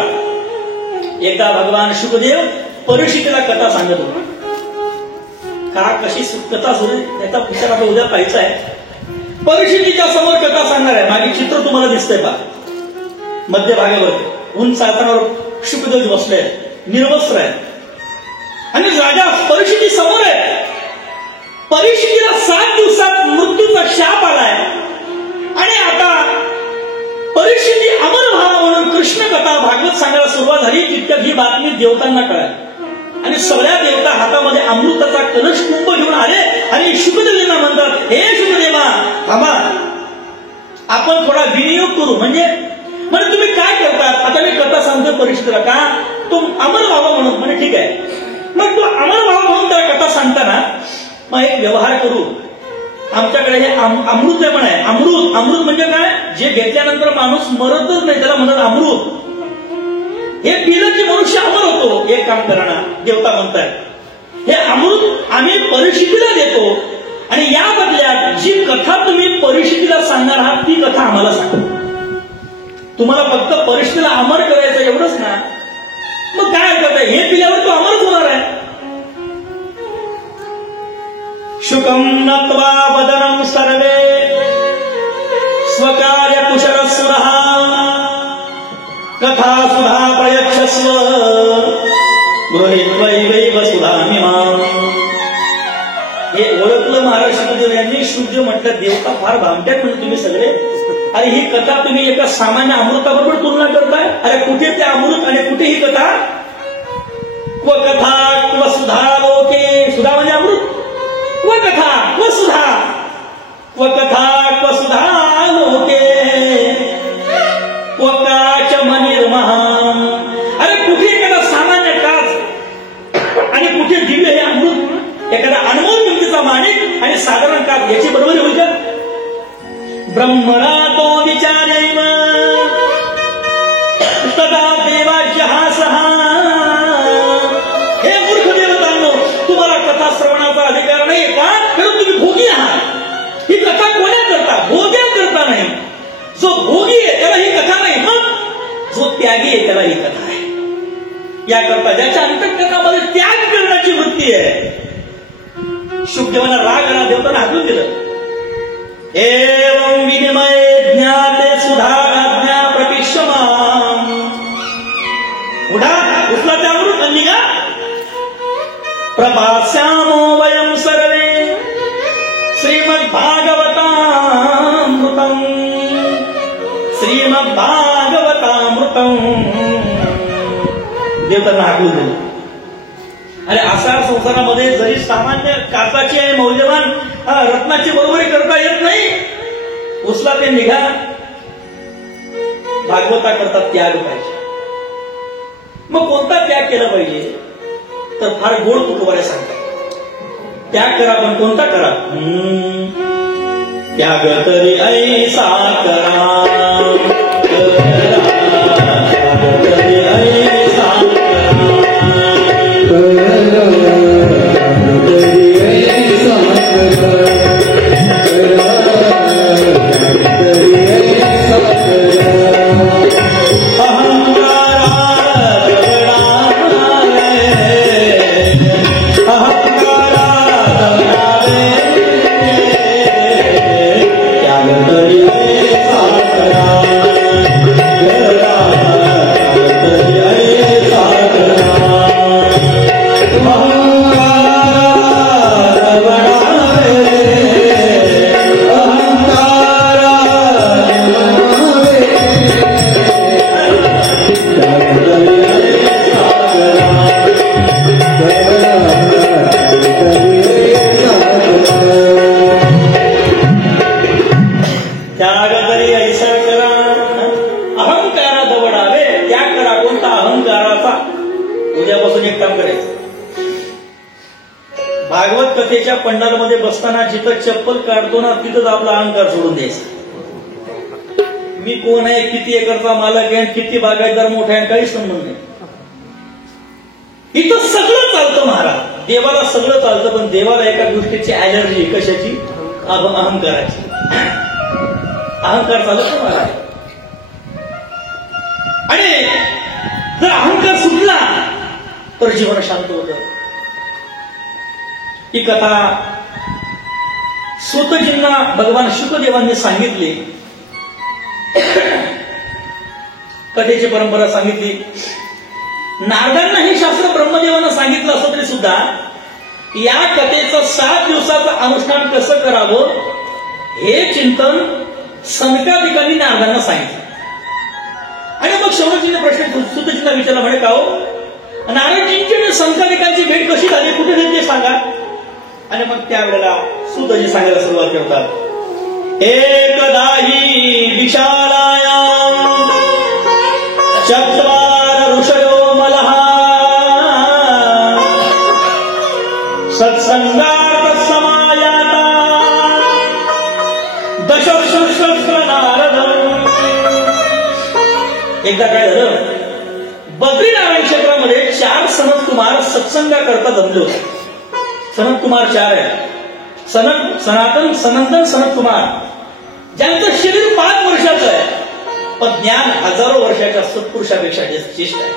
एकदा भगवान शुकदेव परीक्षितीला कथा सांगत होते. का कशी कथा सुरू त्याचा विचार आता उद्या पाहायचा आहे. परीक्षितीच्या समोर कथा सांगणार आहे. मागे चित्र तुम्हाला दिसतंय पहा. मध्यभागावर उंच आसनावर शुकदेव बसले, निर्वस्त्र आहे आणि राजा परीक्षिती समोर आहे. परीक्षितीला 7 दिवसात मृत्यूचा शाप आलाय आणि आता परीक्षिती अमर व्हावा म्हणून कृष्ण कथा भागवत सांगायला सुरुवात झाली. तितक्यात ही बातमी देवतांना कळाली आणि सगळ्या देवता हातामध्ये अमृताचा कलश कुंभ घेऊन आले आणि शुकदेवांना म्हणतात, हे शुकदेवा थांबा, आपण थोडा विनियोग करू. म्हणजे तुम्ही काय करतात. आता मी कथा सांगतो परीक्षितीला, का तो अमर व्हावा म्हणून. म्हणजे ठीक आहे, मग तो अमर व्हावा म्हणून त्याला कथा सांगताना मग एक व्यवहार करू. आमच्याकडे हे अमृत आहे म्हणाय. अमृत म्हणजे काय, जे घेतल्यानंतर माणूस मरतच नाही त्याला म्हणतात अमृत. हे पिलं की मनुष्य अमर होतो. एक काम करा ना, देवता म्हणताय हे अमृत आम्ही परीक्षितीला देतो आणि या बदल्यात जी कथा तुम्ही परीक्षितीला सांगणार आहात ती कथा आम्हाला सांगा. तुम्हाला फक्त परीक्षितीला अमर करायचं एवढंच ना. मग मग काय हरकत आहे, हे पिल्यावर तो अमरच होणार आहे. शुकम नत्वा वदनम सर्वे स्वकार्य कुशलस्वरः कथा सुधा प्रयच्छस्व गृहीत्वैव सुधामिमाम्. हे ओळखलं महाराज शुकदेव यांनी. शुद्ध म्हटलं देवता फार भामट्यात म्हणून तुम्ही सगळे. अरे ही कथा तुम्ही एका सामान्य अमृताबरोबर तुलना करताय. अरे कुठे ते अमृत आणि कुठे ही कथा. क्व कथा क्व सुधा लोके. सुधा म्हणजे अमृत. क्व कथा क्व सुधा. क्व कथा क्व सुधा लोके क्व काच मनिर्महा. अरे कुठे एखादा सामान्य काच आणि कुठे दिव्य हे अमृत. एखादा अनमोल किमतीचा माणिक आणि साधारण काच याची बरोबरी होईल का. ब्रह्मणा तो विचारैव तदा देवाच्य हासः. हे मूर्ख देवतांनो, तुम्हाला कथा श्रवणाचा अधिकार नाही का. कारण तुम्ही भोगी आहात. ही कथा कोण्या करता. भोग्या करता नाही. जो भोगी आहे त्याला ही कथा नाही. मग जो त्यागी आहे त्याला ही कथा आहे. याकरता ज्याच्या अंतःकरणामध्ये त्याग करण्याची वृत्ती आहे. शुकदेवांना राग आला. देवतांना हाकलून दिलं. एवं विनिमय ज्ञाते सुधा ज्ञा प्रतीक्षमाम. उठा उचला अमृत आणि निघा. प्रभास्यामो वयं सर्वे श्रीमद्भागवतामृतम्. श्रीमद्भागवतामृतम्. देवतांना हाकलून दिलं. अरे असा संसारामध्ये जरी सामान्य काचाची आहे मौल्यवान रत्नाची बरोबरी करता येत नाही. उचला ते निघा. भागवता करता त्याग पाहिजे. मग कोणता त्याग केला पाहिजे तर फार गोड तुकोबारे सांगतात. त्याग करा पण कोणता करा. त्याग तरी ऐसा करा. त्याग तरी ऐसा कथेच्या पंडालमध्ये बसताना जिथं चप्पल काढतो ना तिथंच आपला अहंकार सोडून द्यायचा. मी कोण आहे, किती एकरचा मालक आहे, किती बागायतदार मोठा आहे, काही संबंध नाही. इथं सगळं चालतं महाराज. देवाला सगळं चालतं पण देवाला एका गोष्टीची ऍलर्जी. कशाची. अहंकाराची. अहंकार चालत ना महाराज. आणि जर अहंकार सुटला तर जीवन शांत होतं. ही कथा सूतजींना भगवान शुकदेवांनी सांगितली. कथेची परंपरा सांगितली. नारदांना हे शास्त्र ब्रह्मदेवानं सांगितलं असं तरी सुद्धा या कथेचं 7 दिवसाचं अनुष्ठान कसं करावं हे चिंतन सनकादिकांनी नारदांना सांगितलं. आणि मग शौनकजींनी प्रश्न सूतजींना विचारला. म्हणे का हो नारदजींची आणि सनकादिकांची भेट कशी झाली, कुठे झाली ते सांगा. आणि मग त्यावेळेला सूतजी सांगायला सुरुवात करतात. एकदाही विशालाया चत्वार ऋषयो मलः सत्संगार्थ समायाता दशशस्त्र नारदम्. एकदा काय झालं, बद्रीनारायण क्षेत्रामध्ये 4 सनत कुमार सत्संगा करता जमले होते. सनत कुमार 4 आहे. सनातन, सनंदन, सनत कुमार, ज्यांचं शरीर 5 वर्षाचं आहे पण ज्ञान हजारो वर्षाच्या सत्पुरुषापेक्षा ज्येष्ठ आहे.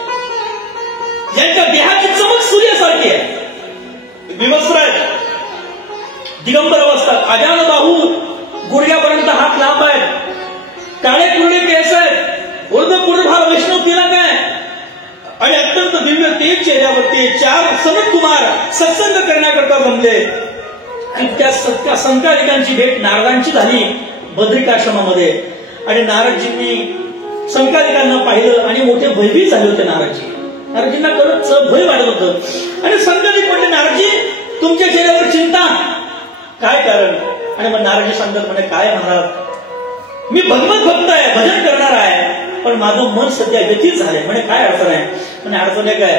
ज्यांच्या देहाची चमक सूर्यासारखी आहे, विवस्त्र आहेत, दिगंबर अवस्था, अजान बाहू, गुडघ्यापर्यंत हात लांब आहेत, काळे कुरळे केस आहेत, पूर्णभार वैष्णव तिलक आहे आणि अत्यंत दिव्य तेज चेहऱ्यावरती 4 सनत कुमार सत्संग करण्याकरता जमले. त्या संकालिकांची भेट नारदांची झाली बद्रिकाश्रमामध्ये आणि नारदजींनी संकालिकांना पाहिलं आणि मोठे भयभीत झाले होते नारदजी. नारदजींना खरंच भय वाटत होतं आणि संकालिक म्हणले, नारदजी तुमच्या चेहऱ्यावर चिंता, काय कारण? आणि मग नारदजी सांगतात म्हणे, काय महाराज, मी भगवत भक्त आहे, भजन करणार आहे, पण माझं मन सध्या व्यथित झालंय. म्हणे काय अडचण आहे? म्हणे अडचण आहे काय,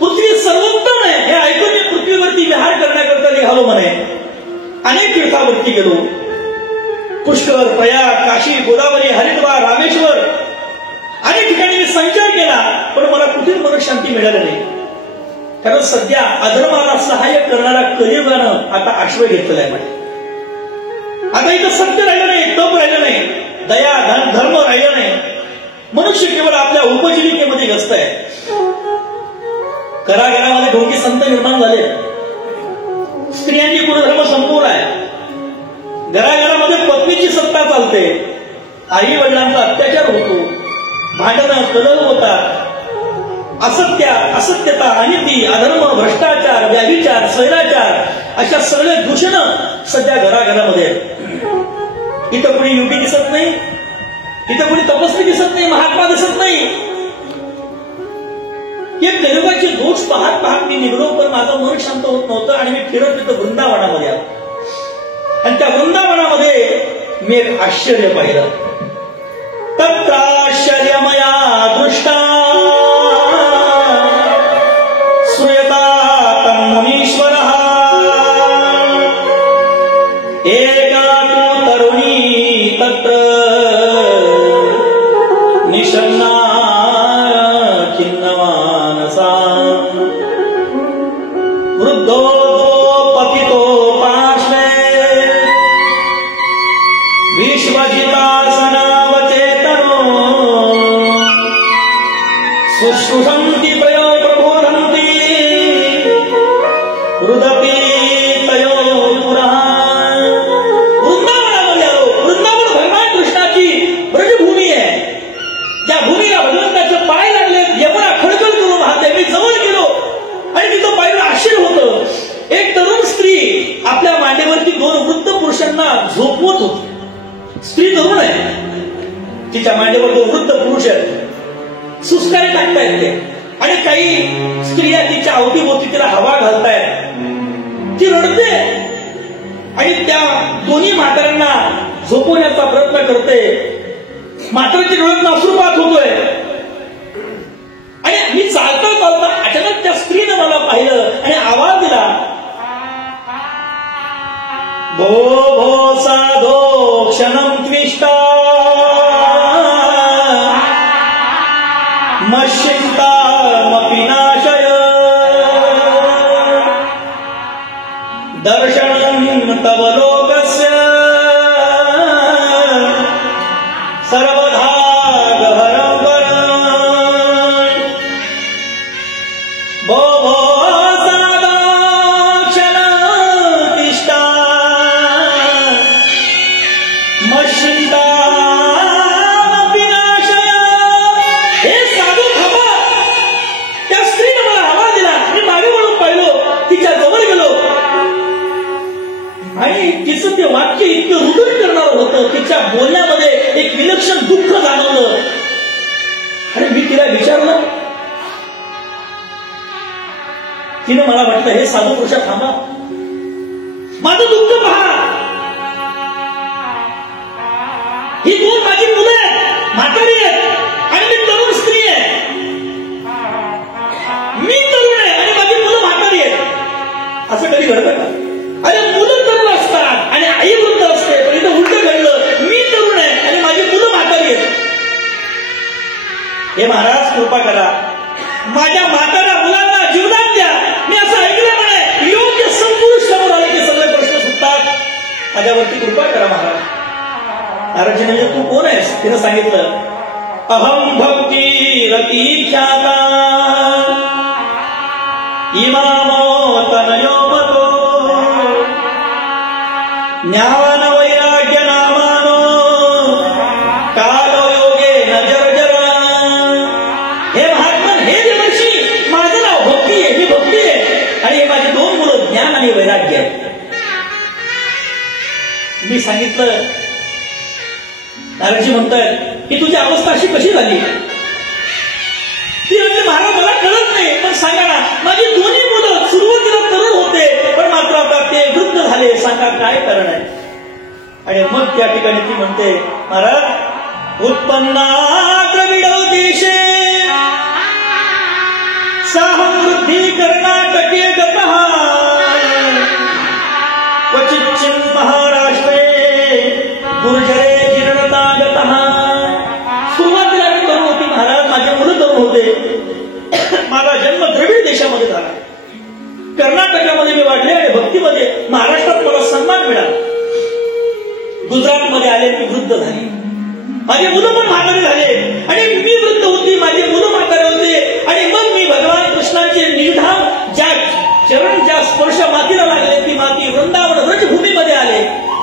पृथ्वी सर्वोत्तम आहे हे ऐकून मी पृथ्वीवरती विहार करण्याकरता निघालो. म्हणे अनेक तीर्थावरती गेलो, पुष्कर, प्रयाग, काशी, गोदावरी, हरिद्वार, रामेश्वर अनेक ठिकाणी मी संचार केला, पण मला कुठेच मनशांती मिळाली नाही. कारण सध्या अधर्माला सहाय्य करणारा कलियुगानं आता आश्रय घेतलेला आहे. म्हणे आता इथं सत्य राहिलं नाही, तप राहिलं नाही, दया धर्म राहिलं नाही, मनुष्य केवळ आपल्या उपजीविकेमध्ये व्यस्त आहे. घराघरामध्ये ढोंगी संत निर्माण झाले, स्त्रियांची गुणधर्म संपूर्ण आहे, घराघरामध्ये पत्नीची सत्ता चालते, आई वडिलांचा अत्याचार होतो, भांडणं कलह होतात, असत्यता, अनिती, अधर्म, भ्रष्टाचार, व्याभिचार, स्वैराचार अशा सगळे दूषण सध्या घराघरामध्ये आहेत. इथं कोणी योगी दिसत नाही, इथं कोणी तपस्वी दिसत नाही, महात्मा दिसत नाही. हे कलियुगाचे दोष पाहत पाहत मी निघलो, पण माझं मन शांत होत नव्हतं आणि मी फिरत तिथं वृंदावनामध्ये आलो आणि त्या वृंदावनामध्ये मी एक आश्चर्य पाहिलं. तत्राश्चर्यमया दृष्टा श्रूयता तन्मुनीश्वरः एका तु तरुणी तत्र निषन्ना खिन्नमानसा वृद्धो पतितो पार्श्वे विश्वजितासनावचेतनो शुश्रूषन्ति प्रयो प्रबोधन्ति रुदती तयो पुरा. वृंदावनामध्ये आलो. वृंदावन भगवान कृष्णाची ब्रजभूमी आहे. ज्या भूमीला भगवंताचे पाय लागले, यमुना खळखळ करून वाहते. मी जवळ गेलो आणि तिथं पाहिलं आश्चर्य होतं. एक तरुण स्त्री आपल्या मांडीवरती 2 वृद्ध पुरुषांना झोपवत होती. स्त्री तरुण आहे, तिच्या मांडीवर 2 वृद्ध पुरुष आहेत, सुस्कारे टाकतायत ते आणि काही स्त्रिया तिच्या अवतीभोवती तिला हवा घालतायत. ती रडते आणि त्या दोन्ही म्हाताऱ्यांना झोपवण्याचा प्रयत्न करते. म्हाताऱ्याच्या डोळ्यात अश्रुपात होतोय आणि मी चालता चालता अचानक त्या स्त्रीनं मला पाहिलं आणि आवाज दिला, भो भो साधो क्षणं त्विष्टा मश्चिन्तामपि नाशय दर्शनं तव लोकस्य सर्वधा गहनं वरं. भो भो साधो क्षणं तिष्ठा मश्चिन्तामपि नाशय. हे साधू थांबा. त्या स्त्रीने मला आवाज दिला. मी मागे वळून पाहिलो, तिच्या जवळ गेलो आणि तिचं ते वाक्य इतकं रुदन करणारं होतं. तिच्या बोलण्यामध्ये एक विलक्षण दुःख जाणवलं आणि मी तिला विचारलं. तिने मला म्हटलं, हे साधू पुरुषा थांबा, माझं दुःख पहा. ही 2 माझी मुलं आहेत, म्हातारी आहेत आणि मी तरुण स्त्री आहे. मी तरुण आहे आणि माझी मुलं म्हातारी आहेत. असं कधी घडतं का? अरे मुलं तरुण असतात आणि आई वृद्ध असते, पण इथं उलट घडलं. मी तरुण आहे आणि माझी मुलं म्हातारी आहेत. हे महाराज कृपा करा, माझ्या म्हाताऱ्या मुलांना जीवदान द्या. मी असं ऐकलं म्हणे, योग्य संपुरुष समोर आले की सगळे प्रश्न सुटतात. माझ्यावरती कृपा करा महाराज. नारदजी म्हणजे तू कोण आहेस? तिने सांगितलं, अहम भक्ती रती ख्याता इमामो तनयो मतो ज्ञान वैराग्य नामानो कालो योगे न जर्जर. हे महात्मन, हे देवर्षी, माझं नाव भक्ती आहे, मी भक्ती आहे, आणि हे माझे दोन मुलं ज्ञान आणि वैराग्य आहे. मी सांगितलं, नारदजी म्हणतायत की तुझी अवस्था अशी कशी झाली. ती म्हणजे महाराज मला कळत नाही, पण सांगा ना, माझी दोन्ही मुलं सुरुवातीला तरुण होते, पण मात्र आता ते वृद्ध झाले, सांगा काय कारण आहे. आणि मग त्या ठिकाणी ती म्हणते, महाराज, उत्पन्ना द्रविडो देशे साहमृद्धी कर्नाटके गतः क्वचिच्चिन् महाराष्ट्रे गुर्जरे जीर्णता गतः. सुरुवातीला मी तरुण होती महाराज, माझे मुलं तरुण होते, माझा जन्म द्रविड देशामध्ये झाला, कर्नाटकामध्ये मी वाढले आणि भक्तीमध्ये महाराष्ट्रात मला सन्मान मिळाला. गुजरातमध्ये आले, मी वृद्ध झाले, माझे मुलं पण म्हातारे झाले, आणि मी वृद्ध होती, माझे मुलं म्हातारे होते, आणि मग मी भगवान कृष्णाचे निर्धाम ज्या चरण ज्या स्पर्श मातीला लागले, ती माती वृंदावन व्रजभूमीमध्ये आले.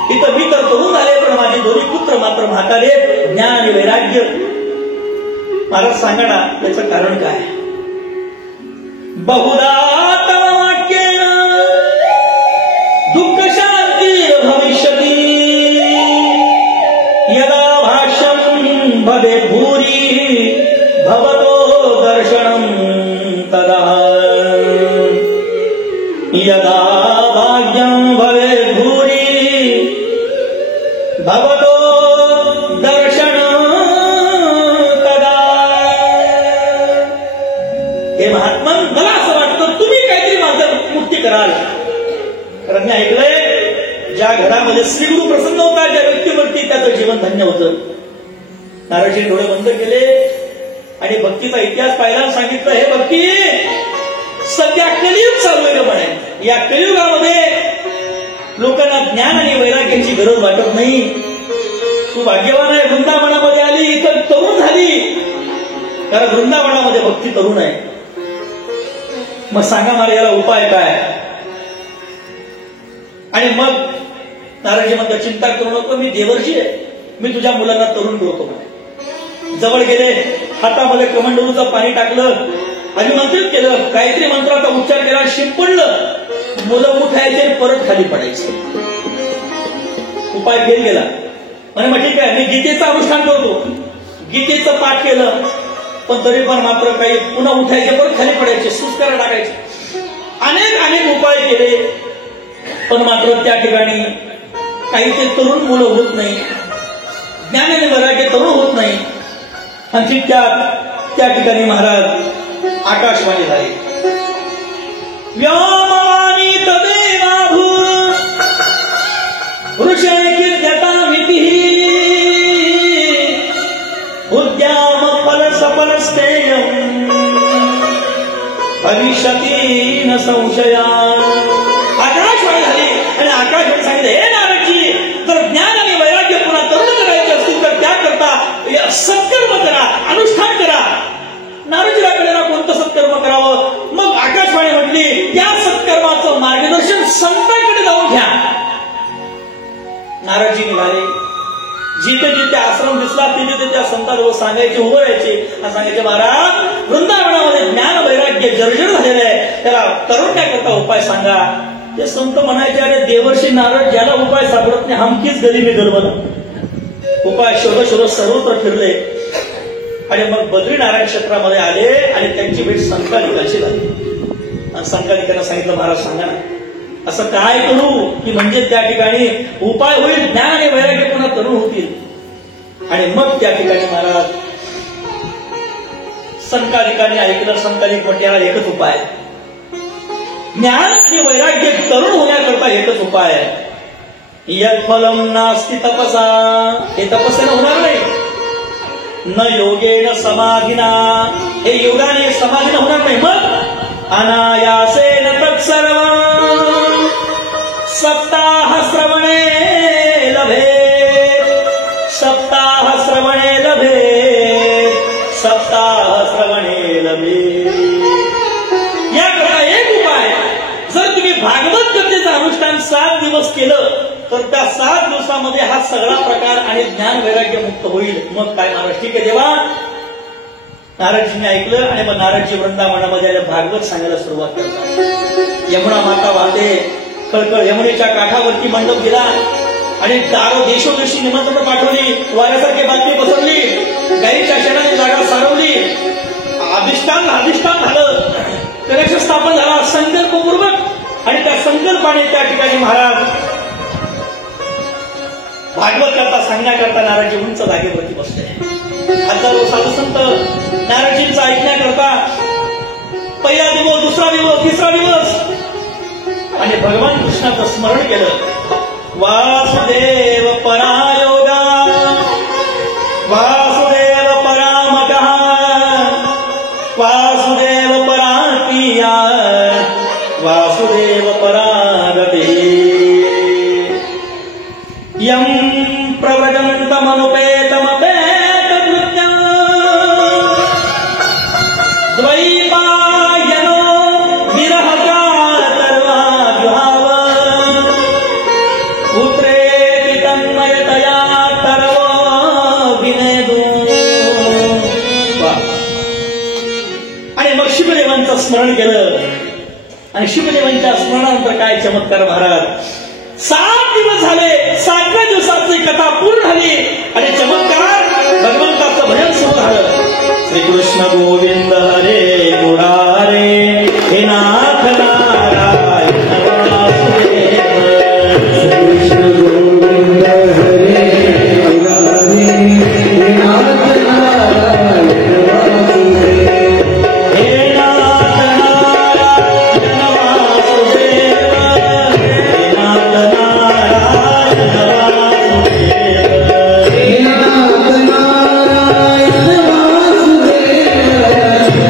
तिथं मी तर तरुण झाले, पण माझे दोन्ही पुत्र मात्र म्हातारे. ज्ञान आणि वैराग्य. मला सांगा ना, याचं कारण काय. बहुधा तव वाक्येन दुःख शांती भविष्यति यदा भाष्यं भवेत् भूरि भवतो दर्शनं तदा. यदा भाग्यं भवेत् भूरि भवतो दर्शनं तदा. हे महात्मा, मला असं वाटतं तुम्ही काहीतरी माझं मुक्ती कराल. कारण मी ऐकलंय, ज्या घरामध्ये श्रीगुरु प्रसन्न होता, ज्या व्यक्तीवरती त्याचं जीवन धन्य होतं. नारदजी डोळे बंद केले आणि भक्तीचा इतिहास पाहिला. सांगितलं, हे भक्ती, सध्या कलियुग चालू आहे म्हणे. या कलियुगामध्ये लोकांना ज्ञान आणि वैराग्याची गरज वाटत नाही. तू भाग्यवान आहे, वृंदावनामध्ये आली, इथं तरुण झाली, कारण वृंदावनामध्ये भक्ती तरुण आहे. मग सांगा मला, याला उपाय काय. आणि मग नारदजी म्हणतात, चिंता करू नको, मी देवर्षी आहे, मी तुझ्या मुलांना तरुण करतो. जवळ गेले, हातामध्ये कमंडलूचं पाणी टाकलं, अभिमंत्रित केलं, काहीतरी मंत्राचा उच्चार केला, शिंपडलं, मुलं उठायचे, परत खाली पडायचे. उपाय फेल गेला. म्हणे मग ठीक आहे, मी गीतेचं अनुष्ठान करतो. गीतेचं पाठ केलं, पण तरी पण मात्र काही पुन्हा उठायचे, परत खाली पडायचे, सुस्कारा टाकायचे. अनेक उपाय केले, पण मात्र त्या ठिकाणी काही ते तरुण मुलं होत नाही, ज्ञान आणि वैराग्य तरुण होत नाही. आणि त्या ठिकाणी महाराज आकाशवाणी झाली. व्योमानी तदेवाभू ऋषयकिद्यतामितिः उद्याम फल सफलस्तेयम् भविष्यति न संशया. आकाशवाणी झाली आणि आकाशवाणी सांगितलं, हे नारदजी, जर ज्ञान आणि वैराग्य पुन्हा तरुण करायचे असतील तर त्याकरता सत्कर्म करा, अनुष्ठान करा. नारदजीला कळेना कोणतं सत्कर्म करावं. मग आकाशवाणी म्हटली, त्या सत्कर्माचं मार्गदर्शन संतांकडे जाऊन घ्या. नारदजी निघाले. जिथे जिथे आश्रम दिसला तिथे तिथे त्या संतांवर सांगायचे, उभं राहायचे आणि सांगायचे, महाराज, वृंदावनामध्ये ज्ञान वैराग्य जर्जर झालेलं आहे, त्याला तरुण्याकरता उपाय सांगा. ते संत म्हणायचे, अरे देवर्षी नारद, ज्याला उपाय सापडत नाही, हमकीच गली मी गरबला. उपाय शोध सर्वत्र फिरले आणि मग बद्रीनारायण क्षेत्रामध्ये आले आणि त्यांची भेट संकालिकाची झाली. आणि संकालिकांना सांगितलं, महाराज सांगा ना, असं काय करू की म्हणजे त्या ठिकाणी उपाय होईल, ज्ञान आणि वैराग्य पुन्हा तरुण होतील. आणि मग त्या ठिकाणी महाराज संकालिकांनी ऐकलं. संकालिक म्हणजे याला एकच उपाय, ज्ञान आणि वैराग्य तरुण होण्याकरता एकच उपाय आहे. यत् फलम नास्ति तपसा, हे तपस्याने होणार नाही. न योगेन समाधिना, हे योगाने समाधीने होणार नाही. मग अनायासेन तत्सर्व सप्ताह श्रवणे लभे, सप्ताह श्रवणे लभे, सप्ताह श्रवणे लभे. याकरता एक अनुष्ठान 7 दिवस केलं तर त्या 7 दिवसामध्ये हा सगळा प्रकार आणि ज्ञान वैराग्य मुक्त होईल. मग काय महाराज, ठीक आहे. जेव्हा नारदजींनी ऐकलं आणि मग नारदजी वृंदावनामध्ये भागवत सांगायला सुरुवात करतात. यमुना माता वाहते, कळकळ यमुनेच्या काठावरती मंडप दिला आणि दारो देशोदेशी निमंत्रण पाठवली, वाऱ्यासारखी बातमी पसरली, गाईच्या शेणाने जागा सारवली, अधिष्ठान झालं, कनेक्शन स्थापन झाला संकल्पपूर्वक आणि त्या संकल्पाने त्या ठिकाणी महाराज भागवत करता सांगण्याकरता नारदजी उंच जागेवरती बसले. हजारो साधुसंत नारदजींचा ऐकण्याकरता पहिला दिवस, दुसरा दिवस, तिसरा दिवस आणि भगवान कृष्णाचं स्मरण केलं. वासुदेव परायोगा, वासुदेव परामकः, वासुदेव पराकिया, वासुदेव परारते. यं प्रव्रजन्तमनुपेतमपेतकृत्यं द्वैपायनो विरहकातर्वाजुहाव पुत्रेति तन्मयतया तरवो विनेदू. आणि मग शिवदेवांचं स्मरण केलं आणि शिवदेवांच्या स्मरणानंतर काय चमत्कार महाराज. 7 दिवस झाले, 7व्या दिवसाची कथा पूर्ण झाली आणि चमत्कार भगवंताचं भजन सुरू झालं. श्रीकृष्ण गोविंद हरे मुरारे, हे नाथ नारायण वासुदेव. श्रीकृष्ण गोविंद हरे मुरारे, हे नाथ नारायण वासुदेव. हे नाथ नारायण वासुदेव, हे नाथ नारायण वासुदेव. हे नाथ नारायण वासुदेव,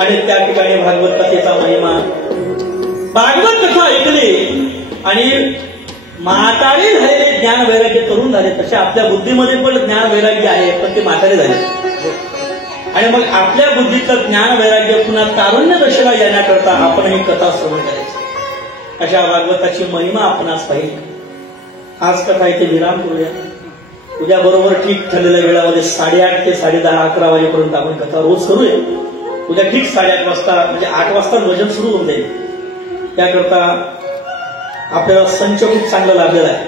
आणि त्या ठिकाणी भागवत कथेचा महिमा, भागवत कथा ऐकली आणि म्हातारे झालेले ज्ञान वैराग्य तरुण झाले, तसे आपल्या बुद्धीमध्ये पण ज्ञान वैराग्य आहे, पण ते म्हातारे झाले. आणि मग आपल्या बुद्धीचं ज्ञान वैराग्य पुन्हा तारुण्य दशेला येण्याकरता आपण ही कथा श्रवण करायची. अशा भागवताची महिमा आपणास पाहिजे. आज कथा इथे विराम करूया. उद्या बरोबर ठीक ठरलेल्या वेळामध्ये 8:30 ते 10:30 11 वाजेपर्यंत आपण कथा रोज करूया. उद्या ठीक 8:30 वाजता म्हणजे 8 वाजता भजन सुरू होऊन जाईल. त्याकरता आपल्याला संच खूप चांगला लाभलेला आहे.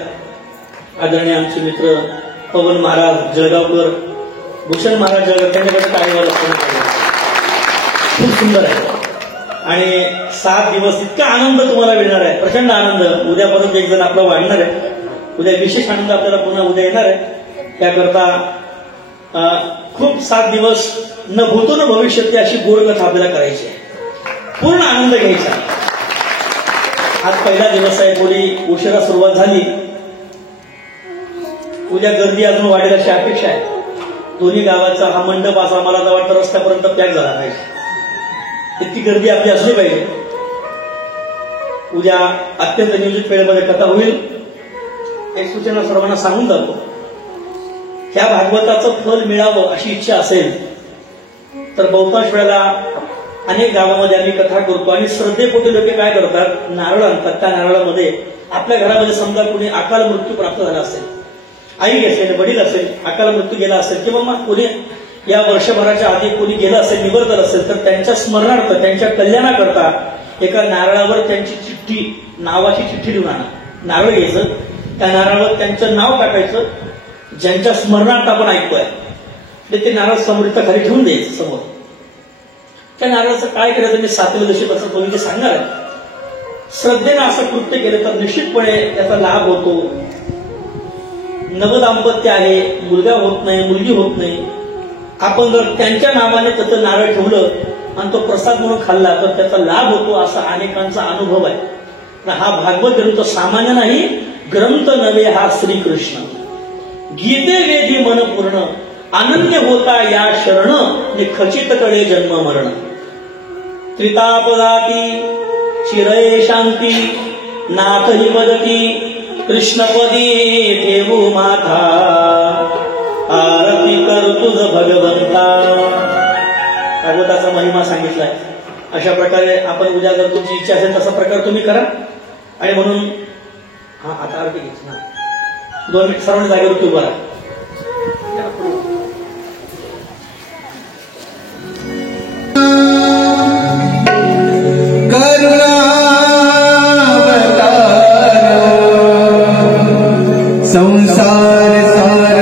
आदरणीय आमचे मित्र पवन महाराज जळगावकर, भूषण महाराज जळगाव, त्यांच्याकडे कार्यवाही खूप सुंदर आहे. आणि 7 दिवस इतका आनंद तुम्हाला मिळणार आहे, प्रचंड आनंद. उद्या परत एक जण आपला वाढणार आहे. उद्या विशेष आनंद आपल्याला पुन्हा उद्या येणार आहे. त्याकरता खूप 7 दिवस न भूतो न भविष्यती अशी गोडकथा आपल्याला करायची आहे. पूर्ण आनंद घ्यायचा. आज पहिला दिवस आहे, थोडी उशिरा सुरुवात झाली. उद्या गर्दी अजून वाढेल अशी अपेक्षा आहे. दोन्ही गावाचा हा मंडप असा मला तर वाटतं रस्त्यापर्यंत पॅक झाला पाहिजे, इतकी गर्दी आपली असली पाहिजे. उद्या अत्यंत नियोजित वेळेमध्ये कथा होईल. एक सूचना सर्वांना सांगून जातो, ह्या भागवताचं फल मिळावं अशी इच्छा असेल तर बहुतांश वेळेला अनेक गावामध्ये आम्ही कथा करतो आणि श्रद्धेपोटी लोक काय करतात, नारळ आणतात. त्या नारळामध्ये आपल्या घरामध्ये समजा कोणी अकाल मृत्यू प्राप्त झाला असेल, आई असेल, वडील असेल, अकाल मृत्यू गेला असेल, किंवा मग कोणी या वर्षभराच्या आधी कोणी गेलं असेल, निवर्तन असेल, तर त्यांच्या स्मरणार्थ, त्यांच्या कल्याणाकरता एका नारळावर त्यांची चिठ्ठी, नावाची चिठ्ठी लिहून आणा. नारळ घ्यायचं, त्या नारळावर त्यांचं नाव टाकायचं, ज्यांच्या स्मरणार्थ आपण ऐकतोय ते नारळ समोर खाली ठेवून द्यायचं समोर. त्या नारळाचं काय करायचं मी 7व्या दिवशी असं तुम्ही ते सांगणार आहे. श्रद्धेनं असं कृत्य केलं तर निश्चितपणे त्याचा लाभ होतो. नवदाम्पत्य आहे, मुलगा होत नाही, मुलगी होत नाही, आपण जर त्यांच्या नावाने त्याचं नारळ ठेवलं आणि तो प्रसाद म्हणून खाल्ला तर त्याचा लाभ होतो, असा अनेकांचा अनुभव आहे. हा भागवत ग्रंथ सामान्य नाही, ग्रंथ नव्हे हा श्रीकृष्ण. गीते वेदी मन पूर्ण, अनन्य होता या शरण, खचित कडे जन्म मरण. त्रितापदाती चिरये शांती, नाथही पदती कृष्णपदी ठेवू माथा, आरती कर तुझ भगवंता. भागवताचा महिमा सांगितलाय. अशा प्रकारे आपण उद्या जर तुमची इच्छा असेल तसा प्रकार तुम्ही करा. आणि म्हणून आता आरती घ्यायची ना, 2 मिनिट सर्वांनी जागेवर उभा राहा. संसार सार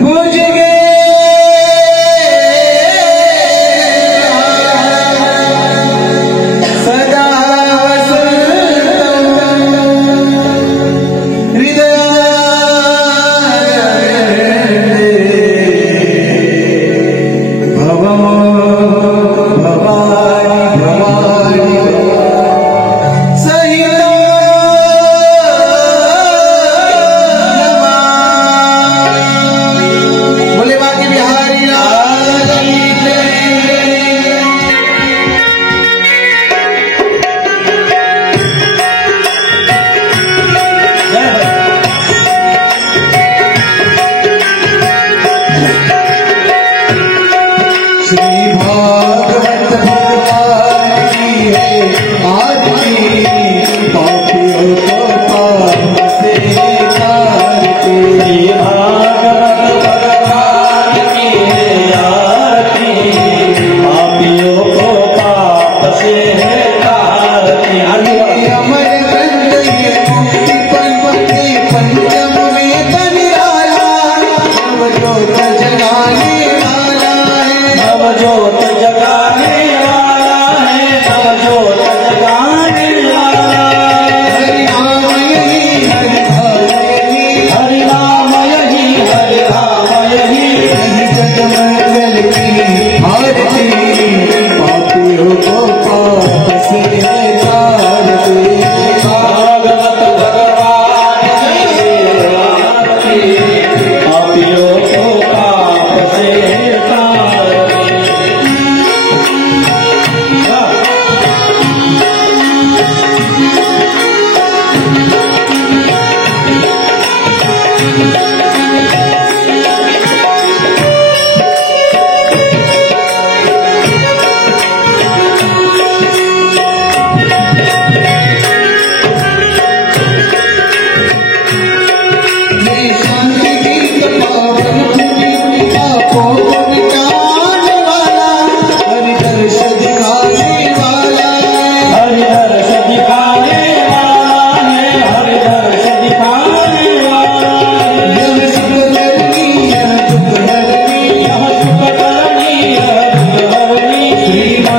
बुझगे सदा हृदय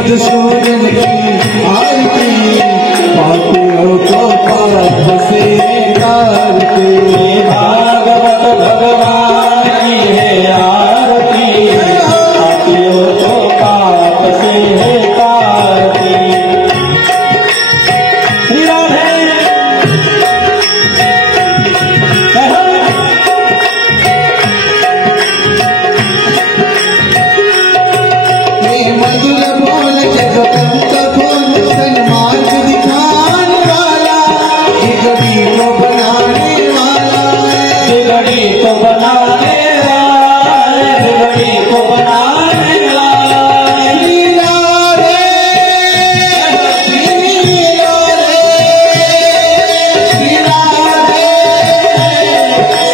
मधुसूदन की आरती पापियों को पाप से तारते भागवत भगवान की है आरती पापियों को पाप से तारती। श्री राधे मधुर बोल जब पंख खोल सन्मार्ग दिखाने वाला बिगड़ी को बनाने वाला बिगड़ी को बनाने वाला बिगड़ी को बनाने वाला लीला रे लीला रे लीला रे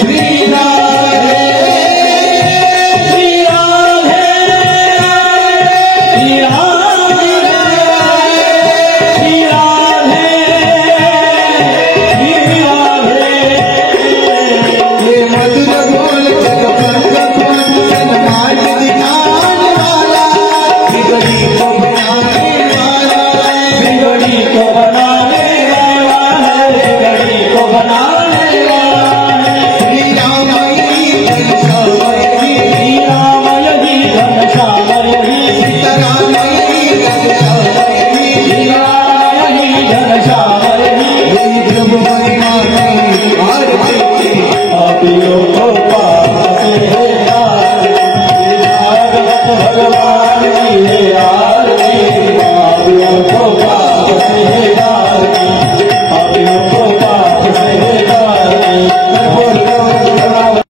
लीला भगवान की है।